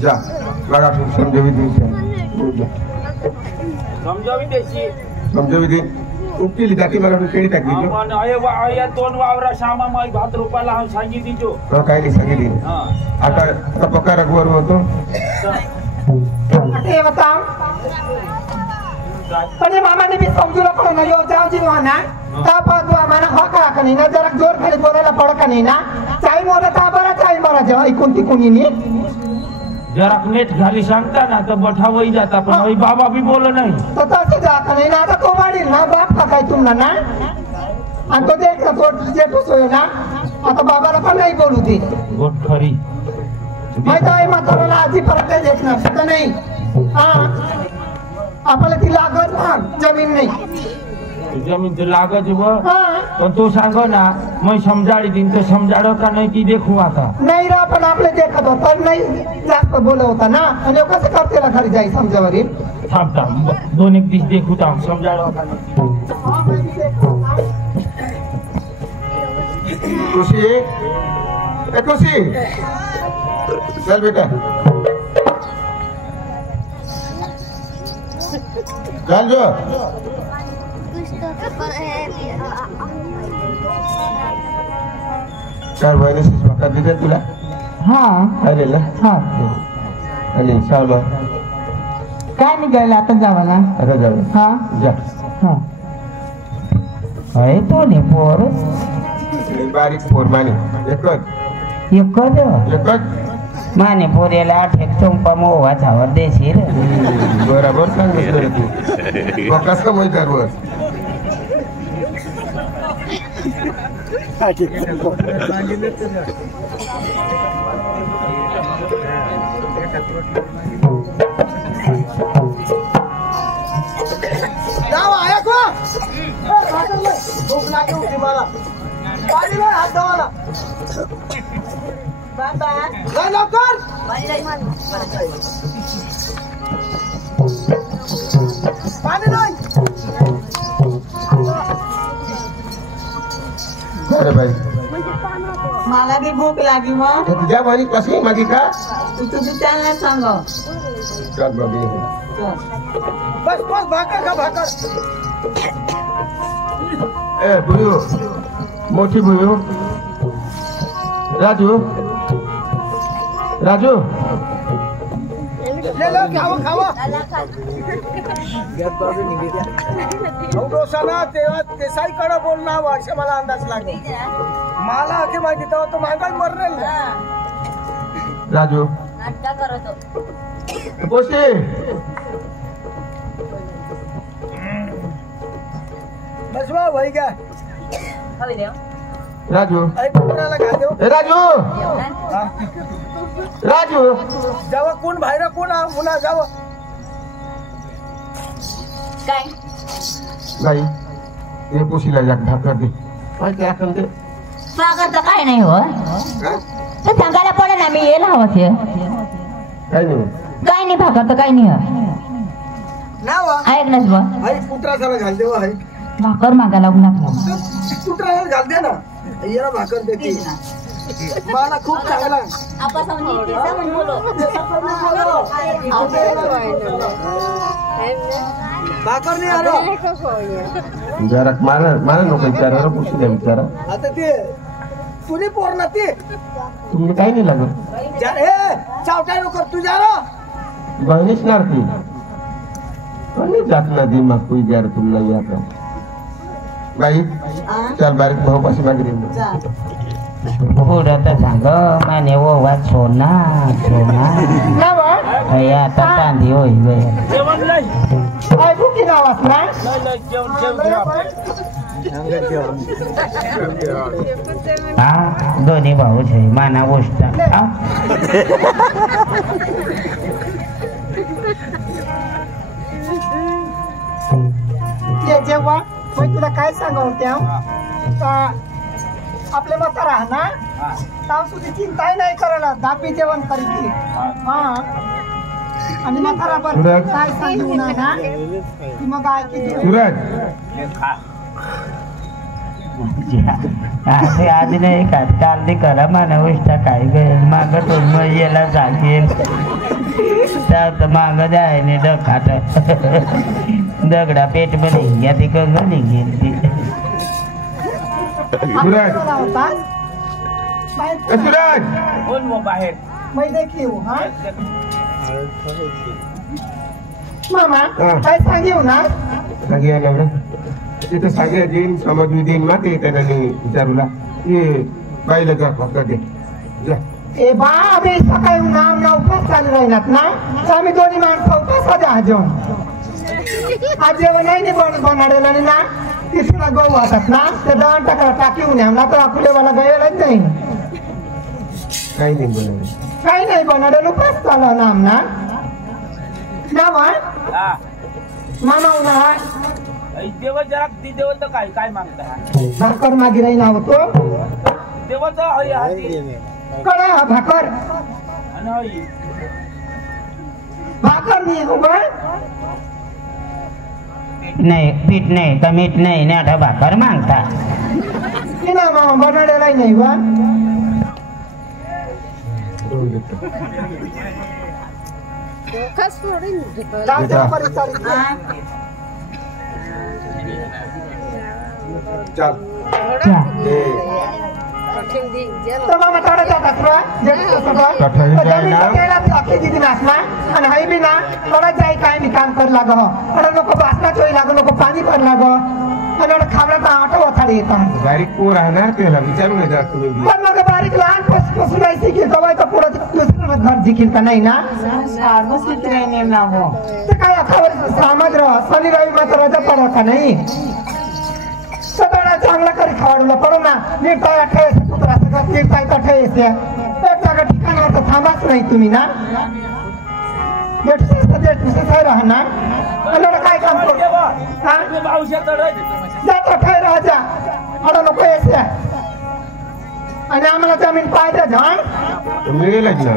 जा लगा तू समजवी दे समजावी त्याची समजवी दे उपटीली टाकी मला केळी टाकली या दोन वावरा श्यामा माई भात रुपयाला सांगितली जो काय नाही सांगितली आता पक्का रघुवर होतो ते बता पण मामाने भी समजूला पडो यो जाऊ जी ना ता पादू आम्हाला हका का नाही ना जरा जोर खाली बोलायला पड का नाही ना चाई मोरा ता बरा चाई मोरा जेव्हा ऐकून ती कोणी नाही जरा नेट घाली सांगता ना तर बठावही जाता पण वही बाबा भी बोल नाही तो तसं जा का नाही ना आता तो वाढील ना बाप का काय तुम्हाला ना आणि तो देख ना तो जेठूस होय ना आता बाबाला पण नाही बोलू ती गोट खरी माहिती आहे म्हाताराला आजी परत देत ना का नाही हा आपल्याला ती लागत ना जमीन नाही जमीन तर लागत व हा पण तू सांग ना मैं समजाडी दिन तर समजाड का नाही ती देखू आता नाही रा पण आपले देखत होता नाही जास्त बोलत होता ना आणि कसं करते ना घरी जाई समजावरी थांब थांब दोन एक दिवस देखू थांब समजाड का नाही खुशी चल बेटा चल जो चार महिने स्वतः दिले तुला हा अरे ना हा आणि सावलं काय निघायला आता जावा ना आता जाऊ हा जा हा अरे तो ने पोर बारीक पोरमाने एकच माने पोरेला ठेक चंपा मोवा छावर देशील बरोबर सांगितलं तू कसं माहिती वर भूक लागली होती मला पाणी नाही हात धुवायला जा लवकर पाणी नाही अरे बाई मला बी भूक लागली मग तुझ्या बरी कशी माझी का तू तुझी त्यांना सांग चल बाबी बस बस भाकर का भाकर ए बुयो मोठी बुयो राजू राजू ले लो खावा खावा डोसा ना तेव्हा देसाईकडे बोलणं वर्ष मला अंदाज लागला मला अखे माहिती तेव्हा तो मागाच मरणार राजू नाटक करतो पोशी बस बा भाई क्या हवी देव राजू अरे कुणाला घा देऊ ए राजू राजू जेव्हा कोण बाहेर कोण पुन्हा जावं काय बाई ये पोशीला जाक भाकर दे काय काय करते स्वागत काय नाही हो तर सांगायला पडेल ना मी येईल हवं काय नाही काय नाही भाकर तर काय नाही ऐक नाच बा कुत्रा घाल देवा आहे भाकर मागा लागणार कुत्रा घाल दे ना याला भाकर देते मला खूप चांगला भाकर नाही आलो जरा मला नको विचारा पुढे द्या विचारा आता ते तुझी पोर ना ते तुम्ही काही नाही लागत चावटाय नको तू जा रो बहिणीचणार ती कोणी जात ना दिमाग कोई ग्यार तुम नाही आता बाई चल बारीक भाऊ पाशी मागे पुढं तर सांग माने ओवा सोना या आता चांदी होई ऐकू की नाव असणार हा दोन्ही भाऊ छे माना गोष्ट जेव्हा तुला काय सांगवत्या आपले मत राहा ना सुधी चिंताही नाही करायला दापी जेवण करीत हा आणि मग काय सांगू ना की मग आज नाही का काल नाही करा माना गोष्ट काय गैल मागत मग याला सांगेल तर माग जाय नाही डखाट दगडा पेट मध्ये घ्या ती कंग निघेल ती बाहेर मामा काय सांगेव ना सांगितलं तिथं सांगे देईन समज देईन ना ते त्यांना विचारूला ये बाईला जा फक्त दे जा ए बा आम्ही सकाळी नाम ना उपास चालू राहिलात ना तर आम्ही दोन्ही माणसं उपास आज जेवण आज जेवण नाही बनाडेला ना तिसरा गहू वाटत ना ते दहा टाका टाकी होऊन आमला तर आपल्याला गयलाच नाही काही नाही बनवलं काही नाही बनाडेला उपास चालू ना आमना ना मामा उन्हा देव जरा ती देव तर काय काय मागता भाकर मागी राही नाव तो देव तर कडा भाकर भाकर नाही उभा नाही पीठ नाही तर मीठ नाही ना आता भाकर मागता की ना मामा बनाडेलाही नाही बा मामा थोडा जातात आणि हाय बी ना थोडा जाय काय मी काम कर लाग नको बासना चोई लाग नको पाणी कर लाग आणि खाबड्याचा आटो वथाडी येतात बारीक पोर आहे ना त्याला विचारू नाही जात तुम्ही पण मग बारीक लहानपासून नाही शिकेल तेव्हा तर पुढं दुसरं घर जिंकेल का नाही ना तर काय अखावर सामाज शनी रवी मात्र रजा पडा का नाही सगळं चांगलं करी खावाडूला पडू ना नीट काय ठेस कुत्रा सगळं नीट काय तर ठेस एक जागा ठिकाणावर तर थांबाच नाही तुम्ही ना काय राहा ना काय काम करू जातो ठेय राहायचा अडा नको येस आणि आम्हाला जमीन पाहिजे झाड मिळेलच ना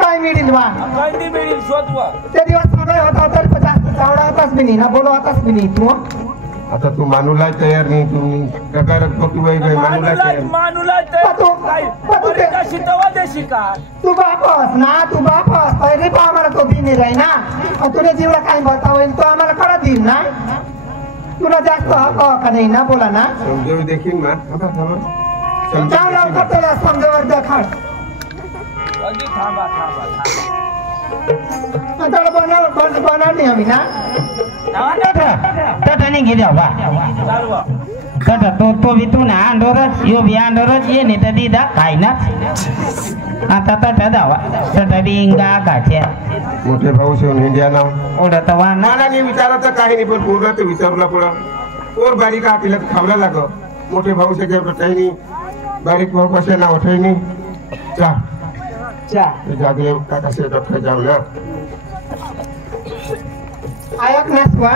काय मिळेल वा मिळेल शोधवा ते दिवस सगळे होता तरी जास्त चावडा होताच बी नाही ना बोलू होताच बी नाही तू आता तू मानूला तयार नाही तुम्ही प्रकार मानूला तू बापस ना तू बापस पहिले पण आम्हाला तो बी नाही राही ना तुला जीवला काय बोलता होईल तो आम्हाला खरा देईल ना तुला जास्त हक का नाही ना बोला ना समजावी देखील ना समजावर देखाड बनवली आम्ही ना तटाने गेल्या बा तटा तो बी तू ना अंडोरच यो बी अंडोरच ये नाही तर दिदा काय ना आता तटा जावा तटा बी इंगा गाच्या मोठे भाऊ शिवून इंडिया नाव उडत वा मला नाही विचारायचं काही नाही पण पूर्ण ते विचारला पुढं कोर बारीक तिला खावला लाग मोठे भाऊ से काही बारीक भाऊ कसे नाव ठेवणी चा जागले कसे डॉक्टर जाऊ ना आयक नसवा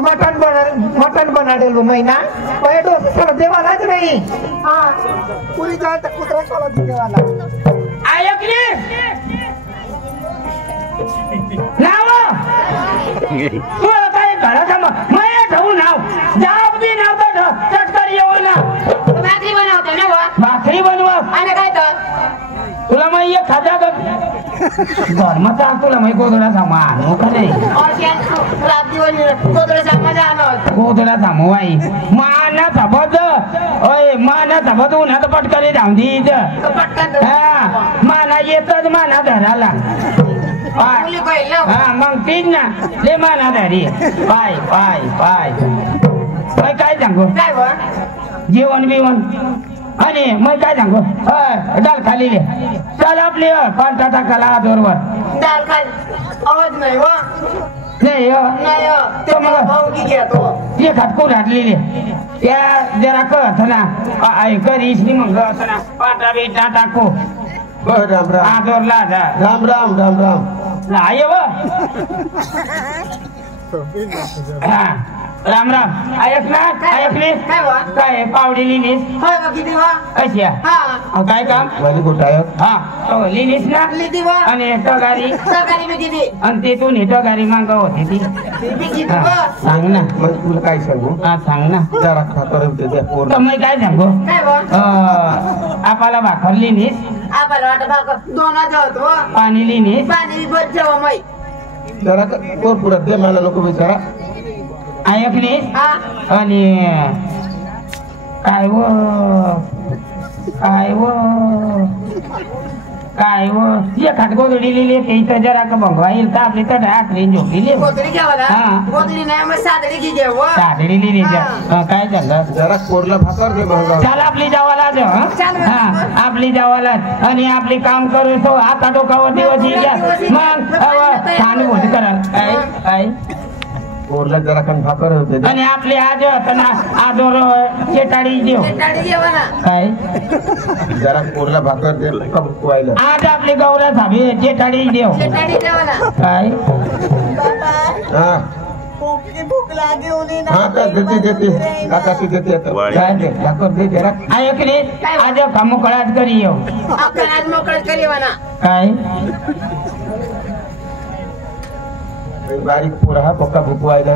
मटन बनाडेलो महिना पहिले डोस सर देवालाच नाही हा पुरी जात कुत्रा सोला देवाला आयक ने तुला काय घराचं माया ठेवू नाव जाब बी नाव तर चटकरी येऊ ना भाकरी बनवतो ना वा भाकरी बनवा आणि काय तर तुला माहिती आहे खाजा ग धर्माचा तुला माहिती गोधड्याचा मान हो का नाही गोधड्याचा मोबाई मानाचा बद ओय मानाचा बद उन्हात पटकन धावून दे हा माना येतच माना धराला हा मग तीच ना ले माना धरी पाय पाय पाय पाय काय सांगू काय जेवण बिवण आणि मग काय सांगू डाल खाली चल आपली पालटा टाकाला बरोबर दाल खाली आवाज नाही वा नाही नाही ते मला भाऊ की घेतो ये खाटको घातलेली त्या जरा कळत ना करीस नि मग ना पाटा बिटा टाकू राम राम आदरला जा राम राम राम राम नाही व हा राम राम ऐक ना ऐकलीस काय पावडी लिहिलीस होय बा किती वा कशी हा काय काम माझी कुठं आहे हा लिहिलीस ना किती वा आणि टगारी सरकारी मी किती आणि तिथून ही टगारी मागव होती ती किती हा, वा सांग ना मग तुला काय सांगू हा सांग ना जरा खातर त्या पोर तर मग काय सांगू काय वा आपल्याला भाकर लिहिलीस आम्हाला वाटत भाकर दोन होतो पाणी लिहिलीस पाणी बी बस जेव्हा मै जरा पोर पुढं दे मला नको बिचारा ऐकलीस हा आणि काय व काय व काय व ये खाट गोदडी लिहिली ते इथं जरा का भंगवा येईल तर आपली तर आखरी झोपली गोदरी घ्यावा ना हा. गोदरी नाही मग सादरी घे जेव सादडी लिहिली काय झालं जरा पोरला भाकर दे मला चाल आपली जावाला चाल. आपली जावाला आणि आपली काम करू तो आता डोकावर दिवस येईल मग छान होती करा काय काय पोरला जरा कण भाकर होते आणि आपली आज ना आदोर चेटाडी देव गाडी जेवा ना काय जरा पोरला भाकर दे कब व्हायला आज आपली गौरव भाभी चेटाडी देव गाडी जेवा ना काय हा भूक लागे होनी हा तर देते देते आकाशी देते आता काय दे भाकर दे जरा ऐकली आज मोकळाच करी येऊ आपण आज मोकळच करी ना काय बारीक पोरा हा पक्का भुकवायला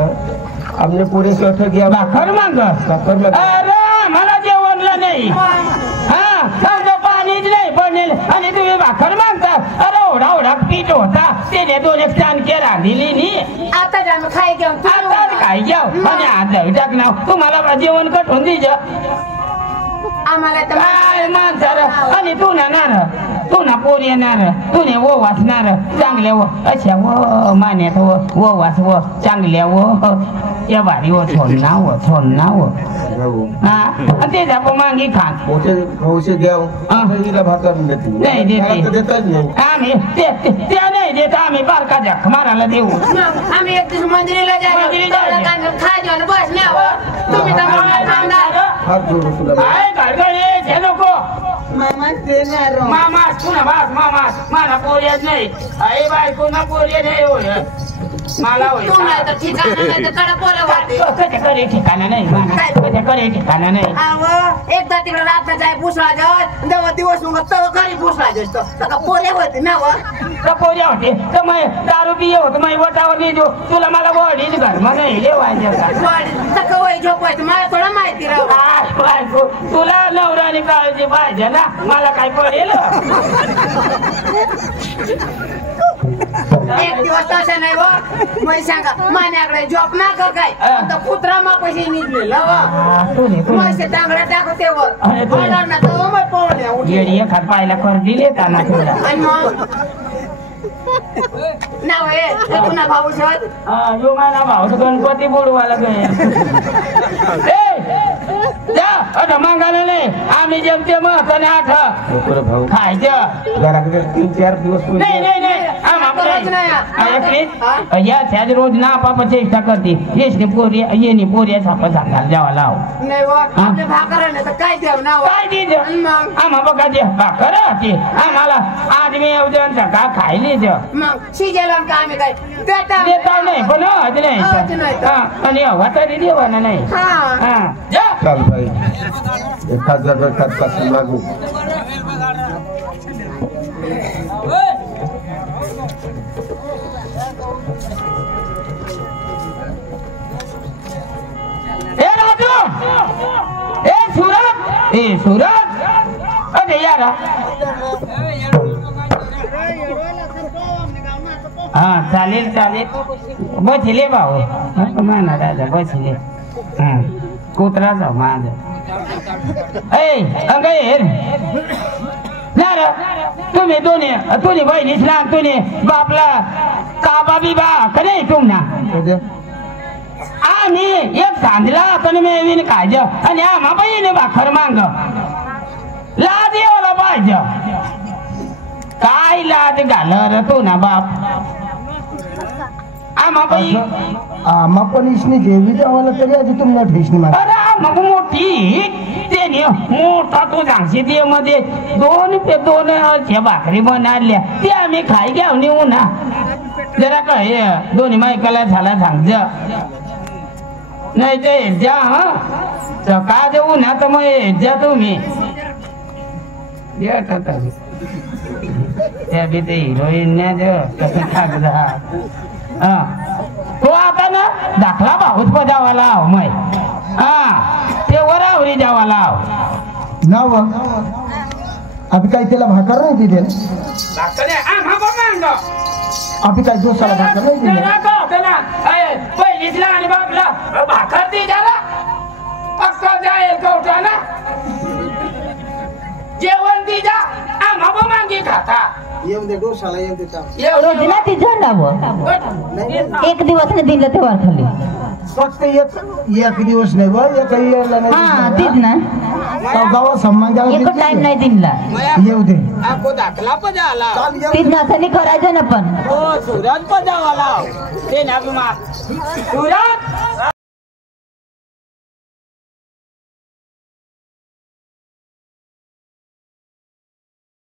आपने पुरे से उठ गया भाकर माग भाकर लग अरे मला जेवणला नाही हा समजा पाणीच नाही पडलेल आणि तुम्ही भाकर मागता अरे ओढा ओढा पीठ होता त्याने 2 एक चाणके रांधली नी आता जाम खाय घेऊन आता काय जाऊ आणि आता टाकणार तुम्हाला जेवण कटून द्यायचं आम्हाला तर काय माणसार आणि तू ना पोर येणार तू ने वो वाचणार चांगल्या व अशा व मान्यात व वाच व चांगल्या व या भारी व छोडना व हा आणि ते जाप मांगी खान मोठे खाऊशे घ्या हिला भाकर देते नाही देते देतच नाही आम्ही ते नाही देत आम्ही बारका झक मारायला देऊ आम्ही एक दिवस मंदिराला जायला खाय घेऊन बस नाही तुम्ही तर मला सांगणार हात जोडू तुला काय गडगडे हे नको मामा देणार मामा तुला बास मामा मला पोर्याच नाही आई बायको ना पोर्या नाही होय मला होय तू नाही तर ठिकाण नाही तर कडा पोरं वाटते कशा करे ठिकाणा नाही कशा करे ठिकाणा नाही एकदा तिकडे रात्र जाय पुसला जात तेव्हा दिवस मग तव घरी पुसला जातो का पोऱ्या होते ना व पोर्या होते तर मग दारू पिये होत मग वटावर नाही देऊ तुला मला वडील घर मग नाही लेवायचं का वय झोपायचं मला थोडं माहिती राहू बायको तुला नवऱ्याने काळजी पाहिजे ना मला काय पडेल एक दिवस तसं नाही व मग सांगा मान्याकडे झोप ना का काय तर कुत्रा मापाशी निघलेलं व मग टांगड्या टाकते व ना तर मग पवण्या येडी खात पाहायला कर दिले त्यांना तुला आणि मग नाव आहे ते पुन्हा भाऊ शोध यो माझा भाऊ गणपती बोलवायला जा आता मागायला नाही आम्ही जमते मग आणि आठ भाऊ खायचं घराकडे 3-4 दिवस नाही नाही नाही या त्याच रोज ना पापा चेष्टा करते येशने पोरी छापा झाकायला जावा लाव नाही व आपल्या भाकर नाही तर काय देव नाव काय द्यायचं मग आम्हा बघा दे भाकर आम्हाला आज मी एवढं का खायली मग शिजेला का आम्ही काय देता नाही पण नाही आणि वाटारी देवाना नाही चाल भाई एखाद जागा एखाद मागू ए सुरत अरे यार हा चालेल बसले भाऊ म्हणा दादा बसले हा कुत्रा जाऊ माझ ए तुम्ही दोन्ही बहिणीच ना तुम्ही बापला काबा बिबा करे तुम ना आम्ही एक सांधला पण मी विन खायचं आणि आम्हा बहिणी भाकर मांग लाज येवला पाहिजे काय लाज घाल रे तू ना बाप आम्हा बाई आम्हा पण इसने जेवी जावाला तरी आधी तुम्हाला ठेसणी मार अरे मग मोठी त्याने मोठा तू सांगशी ते मध्ये दोन भाकरी बनवल्या ते आम्ही खाई घ्याव नेऊ ना जरा काय दोन्ही मायकाला झाला सांग नाही ते जा हा का देऊ ना तर मग जा तुम्ही त्या बी ते हिरोईन तो आता ना दाखला भाऊच बजावा लाव मै ते वरावरी जावा लाव नाव अभी काही त्याला भाकर नाही दिले अभी काही दोसाला भाकर नाही दिले पहिलीच आणि बापला भाकर दे जरा अक्का जाईल कवटाला जेवण दे जा आम्हा पण मागे खाता येऊन दे डोसाला येऊन दे रोजीला ती झाडावं एक दिवस नाही दिलं तेव्हा खाली फक्त एक दिवस नाही बा एक येला हा तीच ना गावा सन्मान एक टाइम नाही दिला येऊ दे दाखला पजाला तीच नाचानी करायचं ना पण सुरत पजावाला ते ना सुरत